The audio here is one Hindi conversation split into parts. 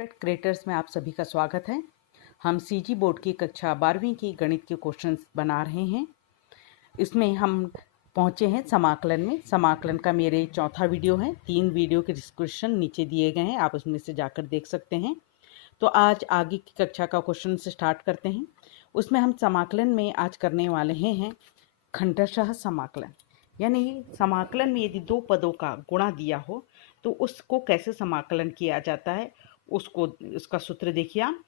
परफेक्ट क्रिएटर्स में आप सभी का स्वागत है। हम सीजी बोर्ड की कक्षा 12वीं की गणित के क्वेश्चंस बना रहे हैं। इसमें हम पहुंचे हैं समाकलन में। समाकलन का मेरे चौथा वीडियो है। 3 वीडियो के डिस्क्रिप्शन नीचे दिए गए हैं, आप उसमें से जाकर देख सकते हैं। तो आज आगे की कक्षा का क्वेश्चन से स्टार्ट करते हैं। उसमें हम समाकलन में आज करने वाले हैं खंडशः समाकलन, यानी समाकलन में यदि दो पदों का गुणा दिया हो तो उसको कैसे समाकलन किया जाता है, उसको उसका सूत्र देखिए। आप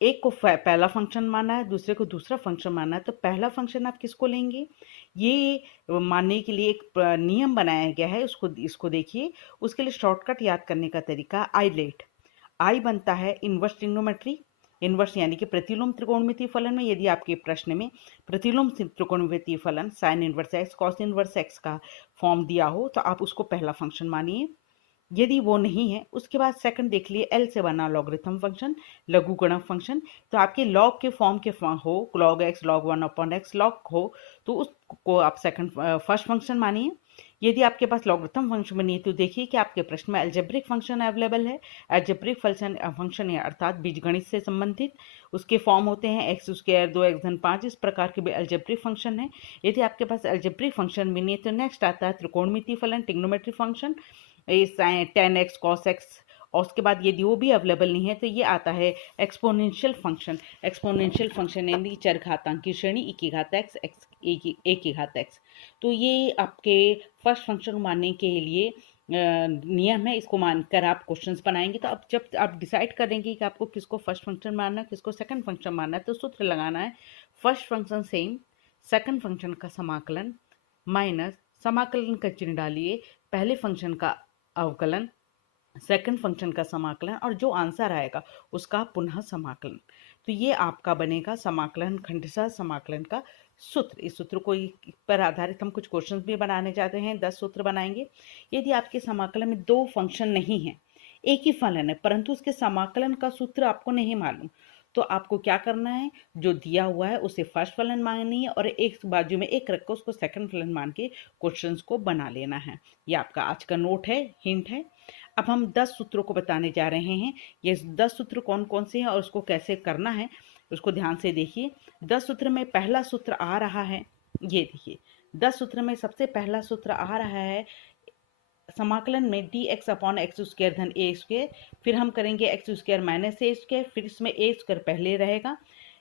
एक को पहला फंक्शन माना है, दूसरे को दूसरा फंक्शन माना है, तो पहला फंक्शन आप किसको लेंगे, ये मानने के लिए एक नियम बनाया गया है। इसको देखिए। उसके लिए शॉर्टकट याद करने का तरीका आई लेट। आई बनता है इन्वर्स ट्रिग्नोमेट्री। इन्वर्स यानी कि प्रतिलोम त्रिकोणमितीय फलन में यदि आपके प्रश्न में प्रतिलोम त्रिकोणमितीय फलन sign inverse x cos inverse x का फॉर्म दिया हो तो आप उसको पहला फंक्शन मानिए। यदि वो नहीं है, उसके बाद सेकंड देख लिए एल से बना लॉगरिथम फंक्शन, लघुगणक फंक्शन। तो आपके लॉग के फॉर्म के हो, log x log 1/x log हो, तो उसको आप सेकंड फर्स्ट फंक्शन मानिए। यदि आपके पास लॉगरिथम फंक्शन बनी है तो देखिए कि आपके प्रश्न में अलजेब्रिक फंक्शन अवेलेबल है। अलजेब्रिक फंक्शन है अर्थात बीजगणित से संबंधित उसके फॉर्म होते हैं x² 2x 5। इस प्रकार के भी अलजेब्रिक फंक्शन है। यदि आपके पास अलजेब्रिक फंक्शन भी नहीं है तो नेक्स्ट आता है त्रिकोणमितीय फलन, trigonometric function, tan x cos x। और उसके बाद यदि वो भी अवेलेबल नहीं है तो ये आता है एक्सपोनेंशियल फंक्शन। एक्सपोनेंशियल फंक्शन यानी चरघातांक की श्रेणी e की घात x a की घात x। तो ये आपके फर्स्ट फंक्शन मानने के लिए नियम है। इसको मानकर आप क्वेश्चंस बनाएंगे। तो अब जब आप डिसाइड करेंगे कि आपको किसको फर्स्ट फंक्शन मानना है, किसको सेकंड फंक्शन मानना है, तो सूत्र लगाना है first function same, second function का समाकलन माइनस समाकलन का चिन्ह डालिए, पहले फंक्शन का अवकलन, सेकंड फंक्शन का समाकलन, और जो आंसर आएगा उसका पुनः समाकलन। तो ये आपका बनेगा समाकलन खंडशः समाकलन का सूत्र। इस सूत्र को पर आधारित हम कुछ क्वेश्चंस भी बनाने चाहते हैं। 10 सूत्र बनाएंगे। यदि आपके समाकलन में दो फंक्शन नहीं है, एक ही फलन है, परंतु उसके समाकलन का सूत्र आपको नहीं मालूम, तो आपको क्या करना है, जो दिया हुआ है उसे फर्स्ट फलन माननी है और एक बाजू में एक रख कर उसको सेकंड फलन मान के क्वेश्चंस को बना लेना है। ये आपका आज का नोट है, हिंट है। अब हम 10 सूत्रों को बताने जा रहे हैं। ये 10 सूत्र कौन कौन से हैं और उसको कैसे करना है उसको ध्यान से देखिए। 10 सूत्र में पहला सूत्र आ रहा है, ये देखिए। 10 सूत्र में सबसे पहला सूत्र आ रहा है समाकलन में dx/x² धन a²। फिर हम करेंगे x² माइनस a²। फिर इसमें a² पहले रहेगा,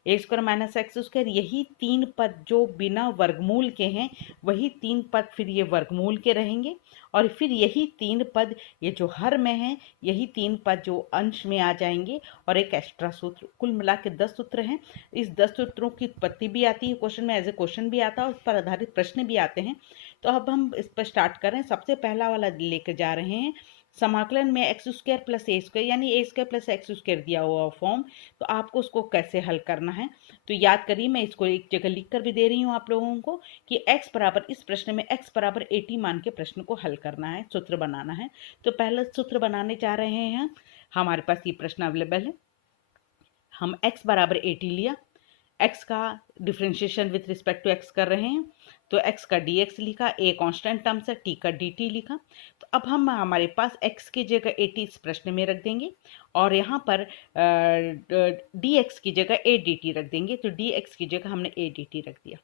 a² माइनस x²। यही 3 पद जो बिना वर्गमूल के हैं वही 3 पद फिर ये वर्गमूल के रहेंगे। और फिर यही 3 पद ये जो हर में हैं यही 3 पद जो अंश में आ जाएंगे और एक एक्स्ट्रा सूत्र। कुल मिला के 10 सूत्र हैं। इस 10 सूत्रों की उत्पत्ति भी आती है क्वेश्चन में, एज ए क्वेश्चन भी आता है, उस पर आधारित प्रश्न भी आते हैं। तो अब हम इस पर स्टार्ट करें। सबसे पहला वाला लेकर जा रहे हैं समाकलन में x² प्लस a² यानी a² प्लस x² दिया हुआ फॉर्म। तो आपको उसको कैसे हल करना है तो याद करिए, मैं इसको एक जगह लिख कर भी दे रही हूँ आप लोगों को कि x बराबर, इस प्रश्न में x बराबर 80 मान के प्रश्न को हल करना है, सूत्र बनाना है। तो पहला सूत्र बनाने जा रहे हैं। हमारे पास ये प्रश्न अवेलेबल है। हम x बराबर 80 लिया, x का differentiation with respect to x कर रहे हैं तो x का dx लिखा, a कांस्टेंट टर्म्स है, t का dt लिखा। तो अब हम हमारे पास x की जगह 80 इस प्रश्न में रख देंगे और यहाँ पर dx की जगह a dt रख देंगे। तो dx की जगह हमने a dt रख दिया।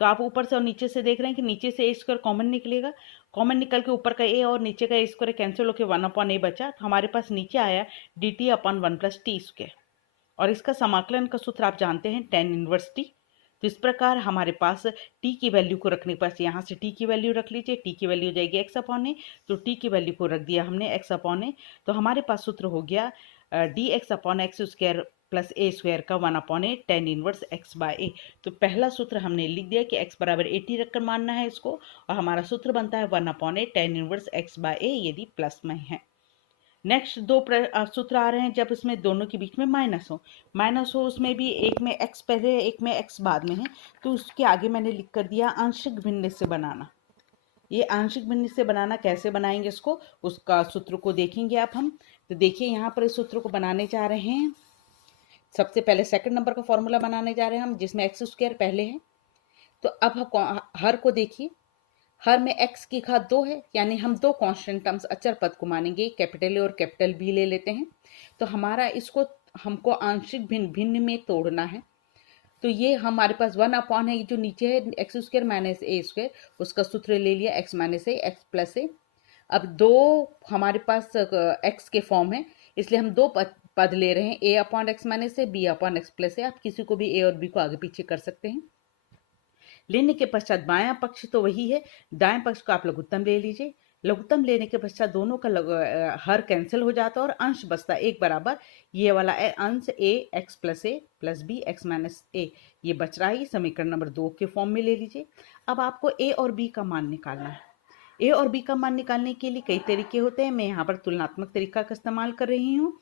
तो आप ऊपर से और नीचे से देख रहे हैं कि नीचे से a² कॉमन निकलेगा। कॉमन निकल के ऊपर का a और नीचे का a² कैंसिल होकर 1/a बचा। तो हमारे पास नीचे आया dt/1 + t²। और इसका समाकलन का सूत्र आप जानते हैं tan इनवर्स t। तो इस प्रकार हमारे पास t की वैल्यू को रखने के पास यहाँ से t की वैल्यू रख लीजिए। t की वैल्यू हो जाएगी x/a। तो t की वैल्यू को रख दिया हमने x/a। तो हमारे पास सूत्र हो गया dx/x² प्लस a² का 1/a tan इनवर्स x/a। तो पहला सूत्र हमने लिख दिया कि x बराबर 80 रखकर मानना है इसको, और हमारा सूत्र बनता है 1/a tan इनवर्स x/a यदि प्लस में है। नेक्स्ट दो सूत्र आ रहे हैं जब इसमें दोनों के बीच में माइनस हो, उसमें भी एक में x पहले एक में x बाद में है। तो उसके आगे मैंने लिख कर दिया आंशिक भिन्न से बनाना। ये आंशिक भिन्न से बनाना कैसे बनाएंगे इसको, उसका सूत्र को देखेंगे आप हम। तो देखिए यहाँ पर इस सूत्र को बनाने जा रहे हैं। सबसे पहले सेकंड नंबर का फॉर्मूला बनाने जा रहे हैं हम, जिसमें x² पहले है। तो अब हर को देखिए, हर में x की घात 2 है, यानी हम दो कांस्टेंट टर्म्स अचर पद को मानेंगे, कैपिटल ए और कैपिटल बी ले लेते हैं। तो हमारा इसको हमको आंशिक भिन्न भिन्न में तोड़ना है। तो ये हमारे पास 1 अपॉन है, ये जो नीचे है एक्स स्क्वायर माइनस ए स्क्वायर, उसका सूत्र ले लिया x minus A X plus ए। अब दो हमारे पास एक्स के फॉर्म है, इसलिए हम दो पद ले रहे हैं, ए अपॉन एक्स माइनस ए, बी अपॉन एक्स प्लस ए। आप किसी को भी ए और बी को आगे पीछे कर सकते हैं। लेने के पश्चात बायां पक्ष तो वही है, दाएं पक्ष को आप लघुत्तम ले लीजिए। लघुत्तम लेने के पश्चात दोनों का हर कैंसिल हो जाता है और अंश बचता है एक बराबर ये वाला अंश A X plus B X minus A, ये बच रहा है। समीकरण नंबर 2 के फॉर्म में ले लीजिए। अब आपको ए और बी का मान निकालना है। ए और बी का मान निकालने के लिए कई तरीके होते हैं, मैं यहाँ पर तुलनात्मक तरीका का इस्तेमाल कर रही हूँ।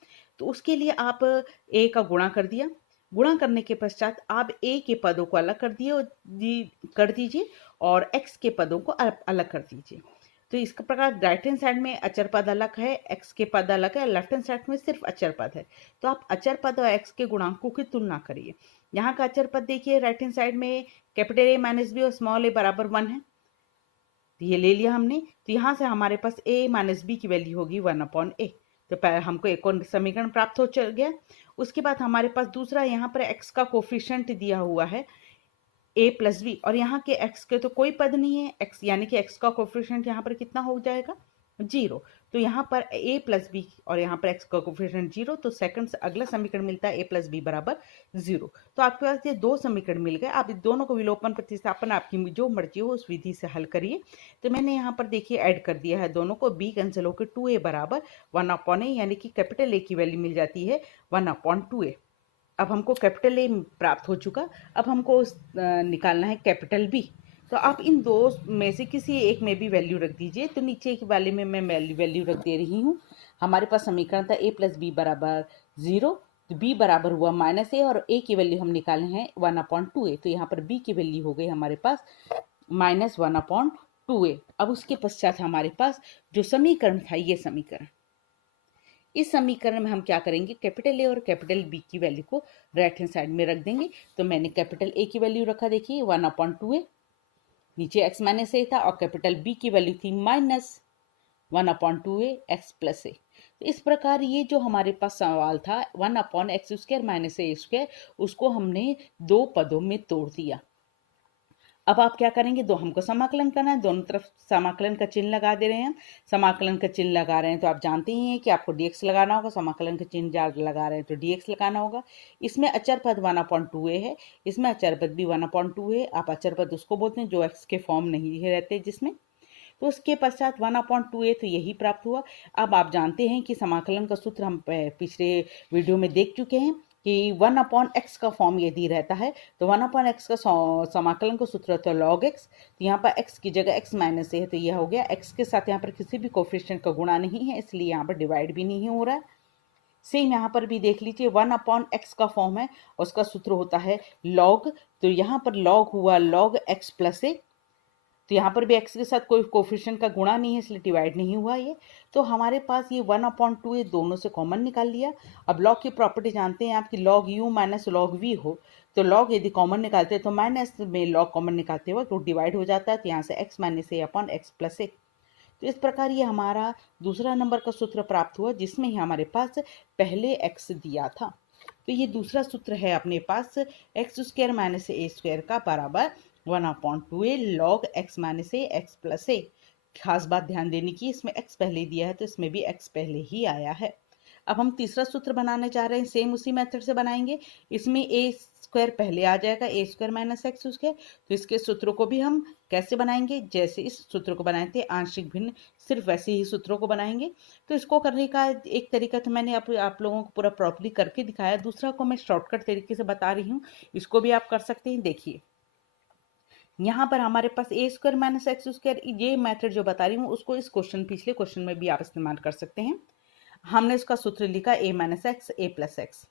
तो उसके लिए आप ए का गुणा कर दिया, गुणा करने के पश्चात आप ए के पदों को अलग कर दीजिए और एक्स के पदों को अलग कर दीजिए। तो इस प्रकार राइट हैंड साइड में अचर पद अलग है, एक्स के पद अलग है, लेफ्ट हैंड साइड में सिर्फ अचर पद है। तो आप अचर पद और एक्स के गुणांकों की तुलना करिए। यहाँ का अचर पद देखिए, राइट हैंड साइड में कैपिटल ए माइनस बी और स्मॉल ए बराबर 1 है, तो ये ले लिया हमने। तो यहाँ से हमारे पास a माइनस बी की वैल्यू होगी 1 अपॉन ए। तो हमको एक और समीकरण प्राप्त हो चल गया। उसके बाद हमारे पास दूसरा यहाँ पर x का कोफिशिएंट दिया हुआ है a प्लस बी, और यहाँ के x के तो कोई पद नहीं है, x यानी कि x का कोफिशिएंट यहाँ पर कितना हो जाएगा 0। तो यहाँ पर a प्लस बी और यहाँ पर x का कोफिशिएंट 0, तो सेकंड से अगला समीकरण मिलता है a प्लस बी बराबर 0। तो आपके पास ये दो समीकरण मिल गए। आप दोनों को विलोपन प्रतिस्थापन आपकी जो मर्जी हो उस विधि से हल करिए। तो मैंने यहाँ पर देखिए ऐड कर दिया है दोनों को, b कैंसिल होकर 2a बराबर 1 अपॉन ए, यानी कि कैपिटल ए की वैल्यू मिल जाती है 1 अपॉन 2a। अब हमको कैपिटल ए प्राप्त हो चुका, अब हमको निकालना है कैपिटल बी। तो आप इन दो में से किसी एक में भी वैल्यू रख दीजिए। तो नीचे के वाले में मैं वैल्यू रख दे रही हूँ। हमारे पास समीकरण था a प्लस बी बराबर 0, तो b बराबर हुआ माइनस ए और a की वैल्यू हम निकाले हैं 1 अपॉन 2a। तो यहाँ पर b की वैल्यू हो गई हमारे पास माइनस 1 अपॉन 2a। अब उसके पश्चात हमारे पास जो समीकरण था, ये समीकरण, इस समीकरण में हम क्या करेंगे, कैपिटल ए और कैपिटल बी की वैल्यू को राइट हैंड साइड में रख देंगे। तो मैंने कैपिटल ए की वैल्यू रखा, देखिए 1 अपॉन 2a, नीचे x माइनस ए था, और कैपिटल बी की वैल्यू थी minus 1 upon 2a X plus A. तो इस प्रकार ये जो हमारे पास सवाल था 1 अपॉन एक्स स्क्वायर माइनस ए स्क्वायर, उसको हमने दो पदों में तोड़ दिया। अब आप क्या करेंगे, दो हमको समाकलन करना है, दोनों तरफ समाकलन का चिन्ह लगा दे रहे हैं हम। समाकलन का चिन्ह लगा रहे हैं तो आप जानते ही हैं कि आपको dx लगाना होगा, समाकलन का चिन्ह लगा रहे हैं तो dx लगाना होगा। इसमें अचर पद 1 अपॉन 2a है, इसमें अचर पद भी 1 अपॉन 2 है। आप अचर पद उसको बोलते हैं जो x के फॉर्म नहीं रहते जिसमें। तो उसके पश्चात 1 अपॉन 2a, तो यही प्राप्त हुआ। अब आप जानते हैं कि समाकलन का सूत्र हम पिछले वीडियो में देख चुके हैं कि 1 अपॉन एक्स का फॉर्म यदि रहता है तो 1 अपॉन एक्स का समाकलन का सूत्र होता है लॉग एक्स। तो यहाँ पर x की जगह x माइनस है, तो यह हो गया। x के साथ यहाँ पर किसी भी कोफिशिएंट का गुणा नहीं है, इसलिए यहाँ पर डिवाइड भी नहीं हो रहा है। सेम यहाँ पर भी देख लीजिए, 1 अपॉन एक्स का फॉर्म है, उसका सूत्र होता है लॉग। तो यहाँ पर लॉग हुआ लॉग एक्स प्लस ए, तो यहाँ पर भी x के साथ कोई कोफिशिएंट का गुणा नहीं है, इसलिए डिवाइड नहीं हुआ ये। तो हमारे पास ये 1 अपॉन 2 दोनों से कॉमन निकाल लिया। अब लॉग की प्रॉपर्टी जानते हैं आपकी, log u minus log v हो तो लॉग यदि कॉमन निकालते हैं तो माइनस में लॉग कॉमन निकालते हुए तो डिवाइड हो जाता है। तो यहाँ से x minus A upon x plus A. तो इस प्रकार ये हमारा दूसरा नंबर का सूत्र प्राप्त हुआ, जिसमें ही हमारे पास पहले x दिया था। तो ये दूसरा सूत्र है अपने पास एक्स स्क्वायर माइनस ए स्क्वायर का बराबर 1 upon 2a log x minus A X plus A. खास बात ध्यान देने की, इसमें x पहले दिया है तो इसमें भी x पहले ही आया है। अब हम तीसरा सूत्र बनाने जा रहे हैं, सेम उसी मेथड से बनाएंगे। इसमें ए स्क्वायर पहले आ जाएगा, A square minus x square. तो इसके सूत्रों को भी हम कैसे बनाएंगे, जैसे इस सूत्र को बनाए थे आंशिक भिन्न, सिर्फ वैसे ही सूत्रों को बनाएंगे। तो इसको करने का एक तरीका तो मैंने आप लोगों को पूरा प्रॉपर्ली करके दिखाया, दूसरा को मैं शॉर्टकट तरीके से बता रही हूँ, इसको भी आप कर सकते हैं। देखिए यहाँ पर हमारे पास ए स्क्वायर माइनस एक्स स्क्वायर, ये मेथड जो बता रही हूँ उसको इस पिछले क्वेश्चन में भी आप इस्तेमाल कर सकते हैं। हमने इसका सूत्र लिखा a minus x A plus x.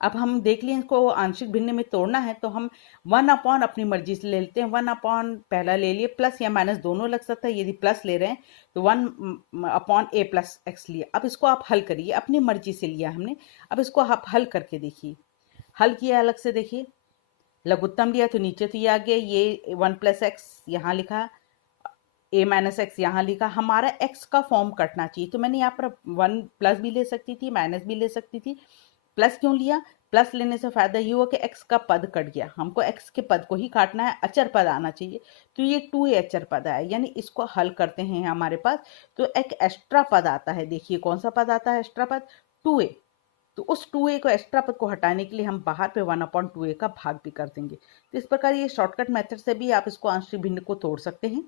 अब हम देख लें इसको आंशिक भिन्न में तोड़ना है, तो हम 1 अपॉन अपनी मर्जी से ले लेते हैं। 1 अपॉन पहला ले लिए, प्लस या माइनस दोनों लग सकता है। यदि प्लस ले रहे हैं तो 1 अपॉन ए प्लस एक्स लिए। अब इसको आप हल करिए, अपनी मर्जी से लिया हमने। अब इसको आप हल करके देखिए, हल किया अलग से, देखिए लघुत्तम लिया तो नीचे तो ये आ गया, ये 1 प्लस एक्स यहाँ लिखा, ए माइनस एक्स यहाँ लिखा, हमारा एक्स का फॉर्म कटना चाहिए, तो मैंने यहाँ पर 1 प्लस भी ले सकती थी, माइनस भी ले सकती थी। प्लस क्यों लिया? प्लस लेने से फायदा ये हुआ कि एक्स का पद कट गया, हमको एक्स के पद को ही काटना है, अचर पद आना चाहिए, तो ये 2a अचर पद आया, यानी इसको हल करते हैं हमारे पास तो एक एक्स्ट्रा पद आता है। देखिए कौन सा पद आता है एक्स्ट्रा पद? 2a। तो उस 2a को एक्स्ट्रा पद को हटाने के लिए हम बाहर पे 1/2a का भाग भी कर देंगे। तो इस प्रकार ये शॉर्टकट मेथड से भी आप इसको आंशिक भिन्न को तोड़ सकते हैं।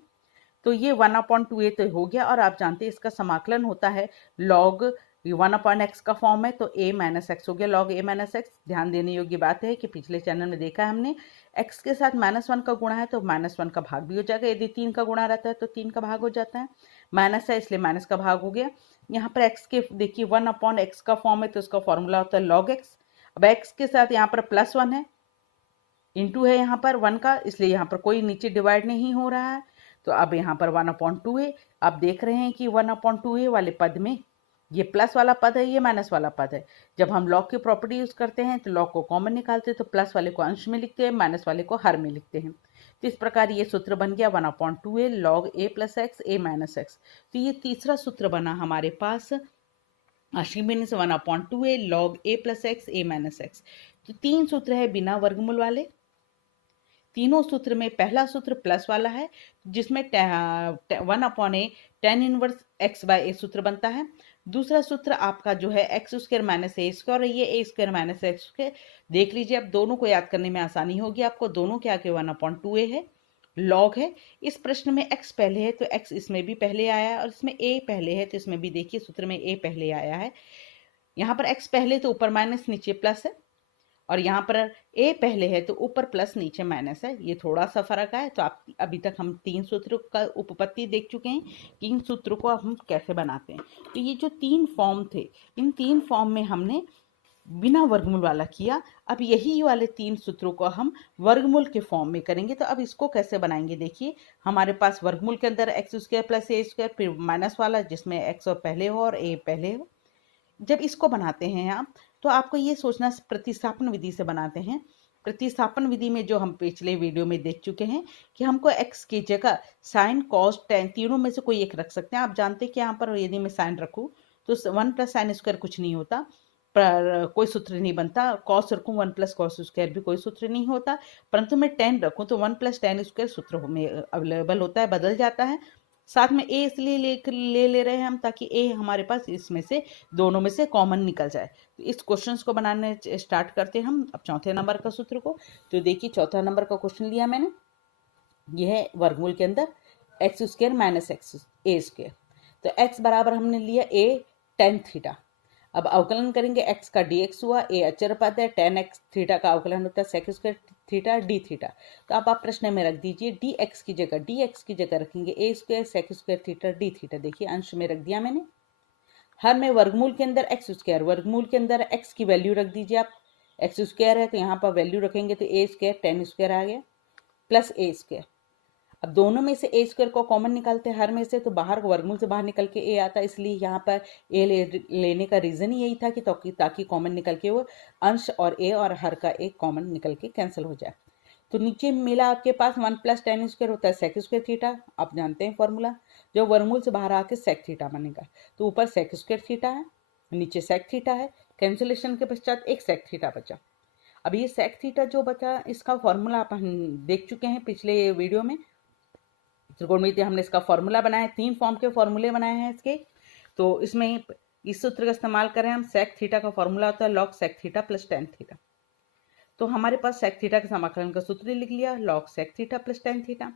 तो ये 1/2a तो हो गया, और आप जानते हैं इसका समाकलन होता है लॉग 1/x का फॉर्म है, तो a माइनस एक्स हो गया लॉग a माइनस एक्स। ध्यान देने योग्य बात है कि पिछले चैनल में देखा है हमने, x के साथ -1 का गुणा है तो -1 का भाग भी हो जाएगा, यदि 3 का गुणा रहता है तो 3 का भाग हो जाता है, माइनस है इसलिए माइनस का भाग हो गया। यहाँ पर x के देखिए 1/x का फॉर्म है तो इसका फॉर्मूला होता है log x। अब x के साथ यहाँ पर +1 है, इंटू है यहाँ पर 1 का, इसलिए यहाँ पर कोई नीचे डिवाइड नहीं हो रहा है, तो अब यहाँ पर 1/2a। आप देख रहे हैं कि 1/2a वाले पद में ये प्लस वाला पद है, ये माइनस वाला पद है। जब हम लॉग की प्रॉपर्टी यूज करते हैं तो लॉग को कॉमन निकालते हैं, तो प्लस वाले को अंश में लिखते हैं, माइनस वाले को हर में लिखते हैं। तो इस प्रकार ये सूत्र बन गया 1/2a log a plus x a minus x. तो ये तीसरा सूत्र बना हमारे पास आंशिक भिन्न से 1/2a log a plus x a minus x. तो 3 सूत्र है बिना वर्गमूल वाले। तीनों सूत्र में पहला सूत्र प्लस वाला है जिसमें 1/a tan inverse x by a सूत्र बनता है। दूसरा सूत्र आपका जो है एक्स स्क्वायर माइनस ए स्क्वायर, ये a square minus x square. देख लीजिए अब दोनों को याद करने में आसानी होगी आपको, दोनों के आगे 1/2a है, लॉग है। इस प्रश्न में x पहले है तो x इसमें भी पहले आया है, और इसमें a पहले है तो इसमें भी देखिए सूत्र में a पहले आया है। यहाँ पर x पहले तो ऊपर माइनस नीचे प्लस है, और यहाँ पर a पहले है तो ऊपर प्लस नीचे माइनस है, ये थोड़ा सा फर्क है। तो आप अभी तक हम 3 सूत्रों का उपपत्ति देख चुके हैं कि इन सूत्रों को हम कैसे बनाते हैं। तो ये जो 3 फॉर्म थे, इन 3 फॉर्म में हमने बिना वर्गमूल वाला किया। अब यही वाले 3 सूत्रों को हम वर्गमूल के फॉर्म में करेंगे। तो अब इसको कैसे बनाएंगे? देखिए हमारे पास वर्गमूल के अंदर एक्स स्क्वायर प्लस ए स्क्वायर, फिर माइनस वाला जिसमें एक्स और पहले हो और ए पहले हो। जब इसको बनाते हैं आप तो आपको ये सोचना, प्रतिस्थापन विधि से बनाते हैं। प्रतिस्थापन विधि में जो हम पिछले वीडियो में देख चुके हैं कि हमको x की जगह साइन कॉस टेन तीनों में से कोई एक रख सकते हैं। आप जानते हैं कि यहाँ पर यदि मैं साइन रखूँ तो 1 + साइन स्क्वायर कुछ नहीं होता, पर कोई सूत्र नहीं बनता। कॉस रखूँ 1 + कॉस स्क्वायर भी कोई सूत्र नहीं होता, परंतु मैं टेन रखूँ तो 1 + tan स्क्वायर सूत्र में अवेलेबल होता है, बदल जाता है। साथ में ए इसलिए ले रहे हैं हम ताकि ए हमारे पास इसमें से दोनों में से कॉमन निकल जाए। तो इस क्वेश्चन को बनाने स्टार्ट करते हैं हम अब चौथे नंबर का सूत्र को। तो देखिए चौथा नंबर का क्वेश्चन लिया मैंने, यह है वर्गमूल के अंदर एक्स स्क्वायर माइनस एक्स ए स्क्वायर। तो एक्स बराबर हमने लिया a tan थीटा। अब अवकलन करेंगे, x का dx हुआ, a अचर पद है, tan x थीटा का अवकलन होता है sec square theta d theta. तो आप प्रश्न में रख दीजिए dx की जगह रखेंगे a square sec square theta d theta. देखिए अंश में रख दिया मैंने। हर में वर्गमूल के अंदर x स्क्वायर, वर्गमूल के अंदर x की वैल्यू रख दीजिए आप, x स्क्वायर है तो यहाँ पर वैल्यू रखेंगे तो a स्क्वायर tan स्क्वायर आ गया प्लस a स्क्वायर। अब दोनों में से ए स्क्वायर को कॉमन निकालते हैं हर में से, तो बाहर वर्गमूल से बाहर निकल के ए आता है, इसलिए यहाँ पर ए लेने का रीज़न ही यही था कि ताकि कॉमन निकल के वो अंश और ए और हर का एक कॉमन निकल के कैंसिल हो जाए। तो नीचे मिला आपके पास 1 + tan स्क्वायर होता है सेक स्क्वायर थीटा, आप जानते हैं फॉर्मूला, जो वर्गमूल से बाहर आके सेक थीटा बनेगा। तो ऊपर सेक स्क्वायर थीटा है, नीचे सेक थीटा है, कैंसिलेशन के पश्चात एक सेक थीटा बचा। अब ये सेक थीटा जो बचा इसका फॉर्मूला आप देख चुके हैं पिछले वीडियो में, त्रिकोणमिति हमने इसका फॉर्मूला बनाया, 3 फॉर्म के फॉर्मूले बनाए हैं इसके। तो इसमें इस सूत्र का इस्तेमाल करें हम, सेक थीटा का फॉर्मूला होता है log sec theta plus tan theta. तो हमारे पास सेक थीटा के समाकलन का सूत्र लिख लिया log sec theta plus tan theta.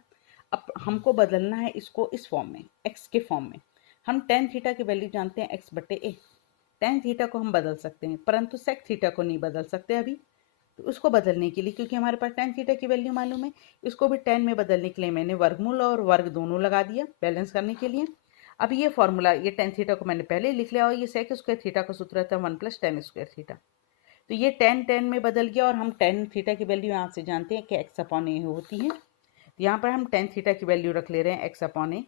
अब हमको बदलना है इसको इस फॉर्म में, x के फॉर्म में। हम tan थीटा की वैल्यू जानते हैं x/a, tan थीटा को हम बदल सकते हैं परंतु सेक थीटा को नहीं बदल सकते अभी। तो उसको बदलने के लिए, क्योंकि हमारे पास tan थीटा की वैल्यू मालूम है, इसको भी tan में बदलने के लिए मैंने वर्गमूल और वर्ग दोनों लगा दिया बैलेंस करने के लिए। अब ये फॉर्मूला, ये tan थीटा को मैंने पहले लिख लिया, और ये सेक स्क्वायर थीटा का सूत्र रहता है 1 + tan स्क्वायर थीटा। तो ये tan में बदल गया, और हम tan थीटा की वैल्यू यहाँ से जानते हैं कि x/a होती है। तो यहाँ पर हम tan थीटा की वैल्यू रख ले रहे हैं x/a,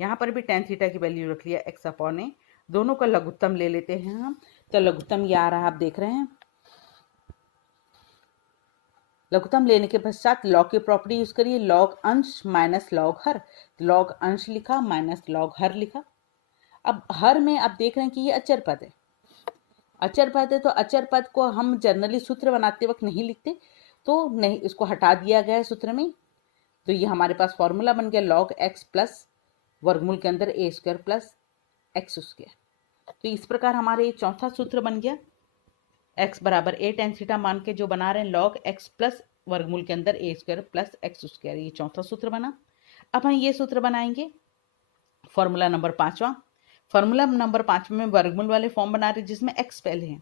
यहाँ पर भी tan थीटा की वैल्यू रख लिया x/a। दोनों का लघुत्तम ले लेते हैं हम, तो लघुत्तम ये आ रहा आप देख रहे हैं लघुत्तम लेने के पश्चात लॉग की प्रॉपर्टी यूज करिए, लॉग अंश माइनस लॉग हर, लॉग अंश लिखा माइनस लॉग हर लिखा। अब हर में आप देख रहे हैं कि ये अचर पद है, अचर पद है तो अचर पद को हम जनरली सूत्र बनाते वक्त नहीं लिखते, तो नहीं, इसको हटा दिया गया है सूत्र में। तो ये हमारे पास फॉर्मूला बन गया लॉग एक्स प्लस वर्गमूल के अंदर ए स्क्वायर प्लस एक्स स्क्वायर। तो इस प्रकार हमारे ये चौथा सूत्र बन गया, x बराबर ए टेन थीटा मान के जो बना रहे हैं लॉग एक्स प्लस वर्गमूल के अंदर ए स्क्वायर प्लस एक्स स्क्वायर, ये चौथा सूत्र बना। अब हम ये सूत्र बनाएंगे फॉर्मूला नंबर 5वां। फॉर्मूला नंबर 5 में वर्गमूल वाले फॉर्म बना रहे जिसमें x पहले है।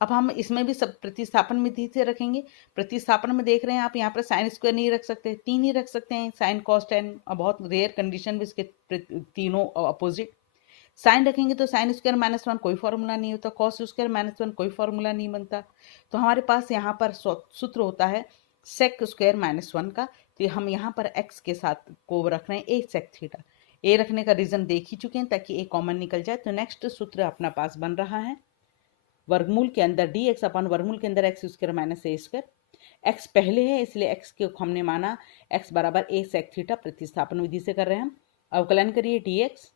अब हम इसमें भी सब प्रतिस्थापन विधि से रखेंगे। प्रतिस्थापन में देख रहे हैं आप यहाँ पर साइन स्क्वायर नहीं रख सकते, 3 ही रख सकते हैं, साइन कॉस टेन, और बहुत रेयर कंडीशन में इसके तीनों अपोजिट। साइन रखेंगे तो साइन स्क्वायर माइनस 1 कोई फॉर्मूला नहीं होता, कॉस स्क्वायर माइनस 1 कोई फॉर्मूला नहीं बनता। तो हमारे पास यहाँ पर सूत्र होता है सेक स्क्वायर माइनस 1 का। तो हम यहाँ पर x के साथ को रख रहे हैं ए सेक थीटा। ए रखने का रीजन देख ही चुके हैं ताकि ए कॉमन निकल जाए। तो नेक्स्ट सूत्र अपना पास बन रहा है वर्गमूल के अंदर डी एक्स अपन वर्गमूल के अंदर एक्स स्क्वायर माइनस ए स्क्वायर। एक्स पहले है इसलिए एक्स के हमने माना एक्स बराबर ए सेक थीटा, प्रतिस्थापन विधि से कर रहे हैं हम। अवकलन करिए d x,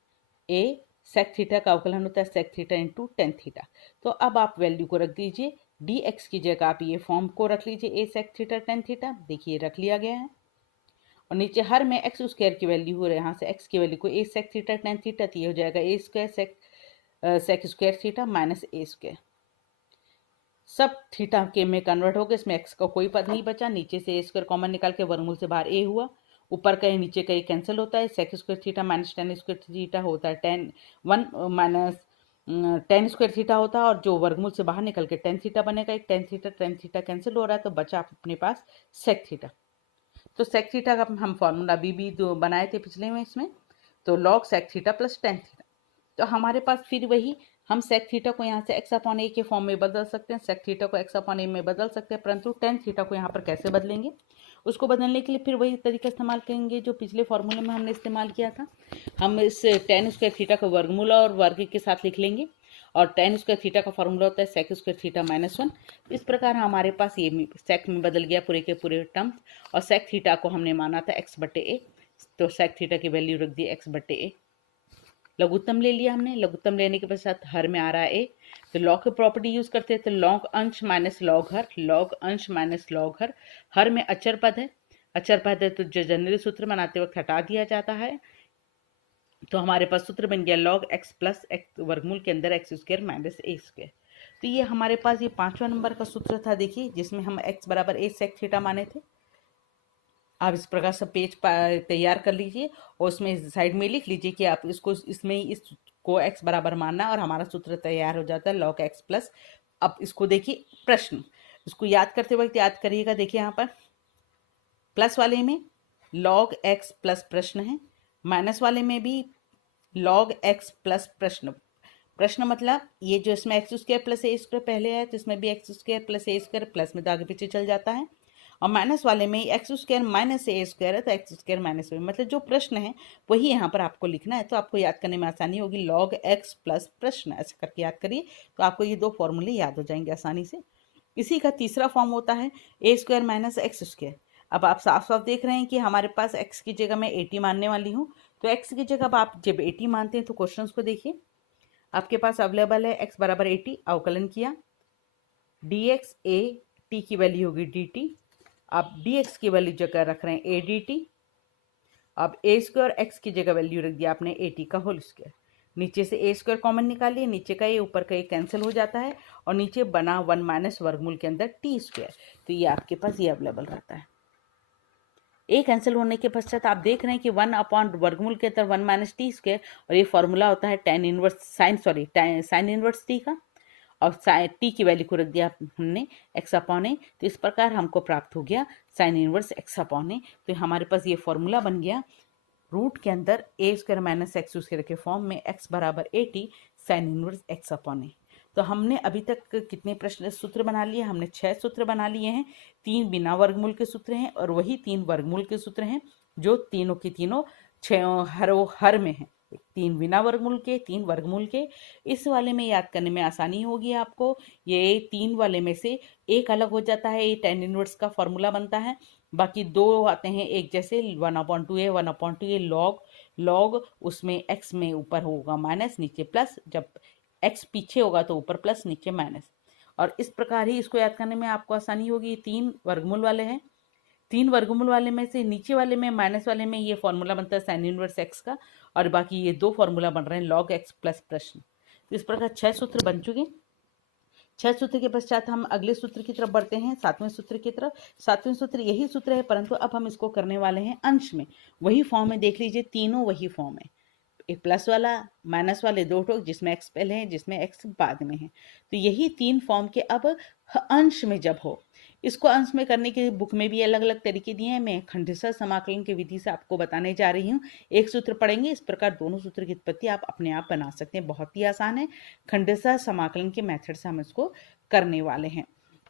a sec theta का अवकलन होता है sec theta into tan theta. तो अब आप वैल्यू को रख दीजिए, डी एक्स की जगह आप ये फॉर्म को रख लीजिए ए सेक थीटा टेन थीटा, देखिए रख लिया गया है। और नीचे हर में एक्स स्क्वायर की वैल्यू हो रही है, यहाँ से एक्स की वैल्यू को A sec theta tan theta, तो ये हो जाएगा A square sec square theta minus A square. सब थीटा के में कन्वर्ट हो गए, इसमें एक्स का कोई पद नहीं बचा। नीचे से ए स्क्वायर कॉमन निकाल के वर्गमूल से बाहर ए हुआ, ऊपर का नीचे का कैंसिल होता है, sec square theta minus tan square theta होता है tan one minus tan square theta होता है, और जो वर्गमूल से बाहर निकल के टेन थीटा बनेगा, एक टेन थीटा कैंसिल हो रहा है, तो बचा अपने पास सेक थीटा। तो सेक थीटा का हम फॉर्मूला बी बनाए थे पिछले में इसमें, तो log sec theta plus tan theta. तो हमारे पास फिर वही हम सेक थीटा को यहाँ से एक्स अपॉन ए के फॉर्म में बदल सकते हैं, सेक थीटा को एक्स अपॉन ए में बदल सकते हैं, परंतु टेन थीटा को यहाँ पर कैसे बदलेंगे, उसको बदलने के लिए फिर वही तरीका इस्तेमाल करेंगे जो पिछले फॉर्मूले में हमने इस्तेमाल किया था। हम इस टेन स्क्वायर थीटा को वर्गमूल और वर्ग के साथ लिख लेंगे, और टेन स्क्वायर थीटा का फॉर्मूला होता है सेक स्क्वायर थीटा माइनस 1। इस प्रकार हमारे पास ये सेक में बदल गया पूरे के पूरे टर्म, और सेक थीटा को हमने माना था एक्स बटे ए, तो सेक थीटा की वैल्यू रख दी एक्स बटे ए। लघुत्तम ले लिया हमने, लघुत्तम लेने के पश्चात हर में आ रहा है ए, तो लॉग की प्रॉपर्टी यूज करते हैं, तो लॉग अंश माइनस लॉग हर, लॉग अंश माइनस लॉग हर में अचर पद है, अचर पद है तो जो जनरली सूत्र बनाते वक्त हटा दिया जाता है। तो हमारे पास सूत्र बन गया लॉग एक्स प्लस एक्स वर्गमूल के अंदर एक्स स्क्वायर माइनस ए स्क्वायर। तो ये हमारे पास ये 5वां नंबर का सूत्र था, देखिए, जिसमें हम एक्स बराबर ए सेक थीटा माने थे। आप इस प्रकार से पेज तैयार कर लीजिए और उसमें साइड में लिख लीजिए कि आप इसको इसमें इसको एक्स बराबर मानना, और हमारा सूत्र तैयार हो जाता है लॉग एक्स प्लस। अब इसको देखिए प्रश्न, इसको याद करते वक्त याद करिएगा, देखिए यहाँ पर प्लस वाले में लॉग एक्स प्लस प्रश्न है, माइनस वाले में भी लॉग एक्स प्लस प्रश्न। प्रश्न मतलब ये जो इसमें एक्स स्क्वायर प्लस ए स्क्वायर पहले है, तो इसमें भी एक्स स्क्वायर प्लस ए स्क्वायर, प्लस में तो आगे पीछे चल जाता है, और माइनस वाले में एक्स स्क्वायर माइनस ए स्क्वायर है, तो एक्स स्क्वायर माइनस ए, मतलब जो प्रश्न है वही यहाँ पर आपको लिखना है, तो आपको याद करने में आसानी होगी। लॉग एक्स प्लस प्रश्न ऐसा करके याद करिए, तो आपको ये दो फॉर्मूले याद हो जाएंगे आसानी से। इसी का तीसरा फॉर्म होता है ए स्क्वायर माइनस एक्स स्क्वायर। अब आप साफ साफ देख रहे हैं कि हमारे पास x की जगह मैं 80 मानने वाली हूँ, तो x की जगह आप जब 80 मानते हैं तो क्वेश्चंस को देखिए, आपके पास अवेलेबल है x बराबर 80, अवकलन किया dx a t की वैल्यू होगी dt, आप dx की वैल्यू जगह रख रहे हैं a dt, अब a स्क्वायर x की जगह वैल्यू रख दिया आपने 80 का होल स्क्वायर, नीचे से a स्क्वायर कॉमन निकालिए, नीचे का a ऊपर का a कैंसिल हो जाता है, और नीचे बना 1 माइनस वर्गमूल के अंदर t स्क्वायर, तो ये आपके पास ये अवेलेबल रहता है। ए कैंसिल होने के पश्चात आप देख रहे हैं कि 1 अपॉन वर्गमूल के अंदर 1 माइनस टी स्क्वायर, और ये फॉर्मूला होता है tan inverse sine inverse T का, और टी की वैल्यू को रख दिया हमने एक्स अपॉन ए, तो इस प्रकार हमको प्राप्त हो गया साइन इनवर्स एक्स अपॉन ए। तो हमारे पास ये फॉर्मूला बन गया रूट के अंदर ए स्क्वायर माइनस एक्स स्क्वायर के फॉर्म में एक्स बराबर 80 साइन इनवर्स एक्स अपॉन ए। तो हमने अभी तक कितने प्रश्न सूत्र बना लिए, हमने 6 सूत्र बना लिए हैं, 3 बिना वर्गमूल के सूत्र हैं, और वही 3 वर्गमूल के सूत्र हैं जो तीनों की तीनों हर में हैं। तीन बिना वर्गमूल के, तीन वर्गमूल के। इस वाले में याद करने में आसानी होगी आपको। ये तीन वाले में से एक अलग हो जाता है, ये tan इनवर्स का फॉर्मूला बनता है। बाकी दो आते हैं एक जैसे, 1/2a 1/2a लॉग उसमें x में ऊपर होगा माइनस, नीचे प्लस, जब x पीछे होगा तो ऊपर प्लस नीचे माइनस। और इस प्रकार ही इसको याद करने में आपको आसानी होगी। तीन वर्गमूल वाले हैं, तीन वर्गमूल वाले में से नीचे वाले में माइनस वाले में ये फॉर्मूला बनता है साइन इनवर्स एक्स का, और बाकी ये दो फॉर्मूला बन रहे हैं लॉग एक्स प्लस प्रश्न। तो इस प्रकार 6 सूत्र बन चुके। 6 सूत्र के पश्चात हम अगले सूत्र की तरफ बढ़ते हैं, 7वें सूत्र की तरफ। 7वें सूत्र यही सूत्र है, परंतु अब हम इसको करने वाले हैं अंश में। वही फॉर्म है, देख लीजिए तीनों वही फॉर्म है, एक प्लस वाला माइनस वाले दो ठोक, जिसमें एक्स पहले है जिसमें एक्स बाद में है। तो यही तीन फॉर्म के अब अंश में जब हो, इसको अंश में करने के बुक में भी अलग अलग तरीके दिए हैं। मैं खंडशः समाकलन की विधि से आपको बताने जा रही हूँ। एक सूत्र पढ़ेंगे, इस प्रकार दोनों सूत्र की उत्पत्ति आप अपने आप बना सकते हैं, बहुत ही आसान है। खंडशः समाकलन के मेथड से हम इसको करने वाले हैं।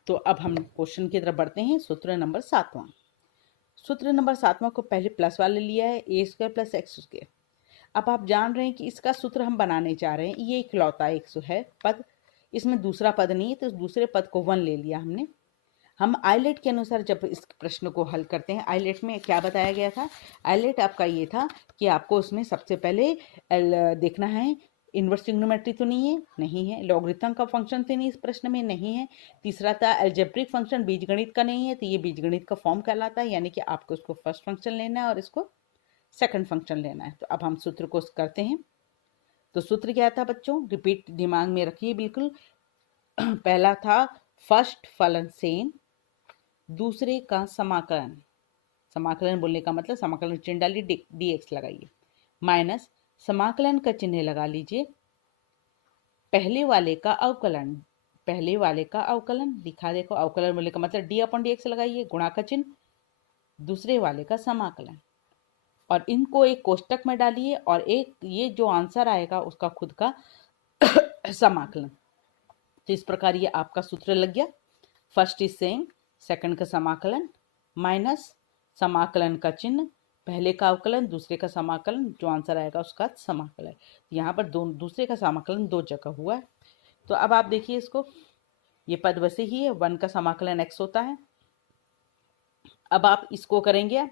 तो अब हम क्वेश्चन की तरफ बढ़ते हैं। सूत्र नंबर 7वां, सूत्र नंबर 7वां को पहले प्लस वाले लिया है, ए स्क्वायर प्लस एक्स स्क्वायर। अब आप जान रहे हैं कि इसका सूत्र हम बनाने जा रहे हैं। ये इकलौता एक है पद, इसमें दूसरा पद नहीं है, तो दूसरे पद को 1 ले लिया हमने। हम आइलेट के अनुसार जब इस प्रश्न को हल करते हैं, आइलेट में क्या बताया गया था, आइलेट आपका ये था कि आपको उसमें सबसे पहले देखना है इनवर्स ट्रिग्नोमेट्री तो नहीं है, लॉगरिथम का फंक्शन तो नहीं इस प्रश्न में नहीं है। तीसरा था अलजेब्रिक फंक्शन, बीजगणित का नहीं है, तो ये बीजगणित का फॉर्म कहलाता है, यानी कि आपको उसको फर्स्ट फंक्शन लेना है और इसको सेकंड फंक्शन लेना है। तो अब हम सूत्र को करते हैं। तो सूत्र क्या था बच्चों, रिपीट दिमाग में रखिए बिल्कुल। पहला था फर्स्ट फलन सेन, दूसरे का समाकलन, समाकलन बोलने का मतलब समाकलन चिन्ह डालिए, dx लगाइए, माइनस समाकलन का चिन्ह लगा लीजिए, पहले वाले का अवकलन, पहले वाले का अवकलन लिखा, देखो अवकलन बोलने का मतलब d/dx लगाइए, गुणा का चिन्ह, दूसरे वाले का समाकलन, और इनको एक कोष्टक में डालिए, और एक ये जो आंसर आएगा उसका खुद का समाकलन। तो इस प्रकार ये आपका सूत्र लग गया। फर्स्ट इज सेम, सेकंड का समाकलन, माइनस समाकलन का चिन्ह, पहले का अवकलन, दूसरे का समाकलन, जो आंसर आएगा उसका समाकलन। यहाँ पर दूसरे का समाकलन दो जगह हुआ है। तो अब आप देखिए इसको, ये पद वैसे ही है, 1 का समाकलन x होता है। अब आप इसको करेंगे,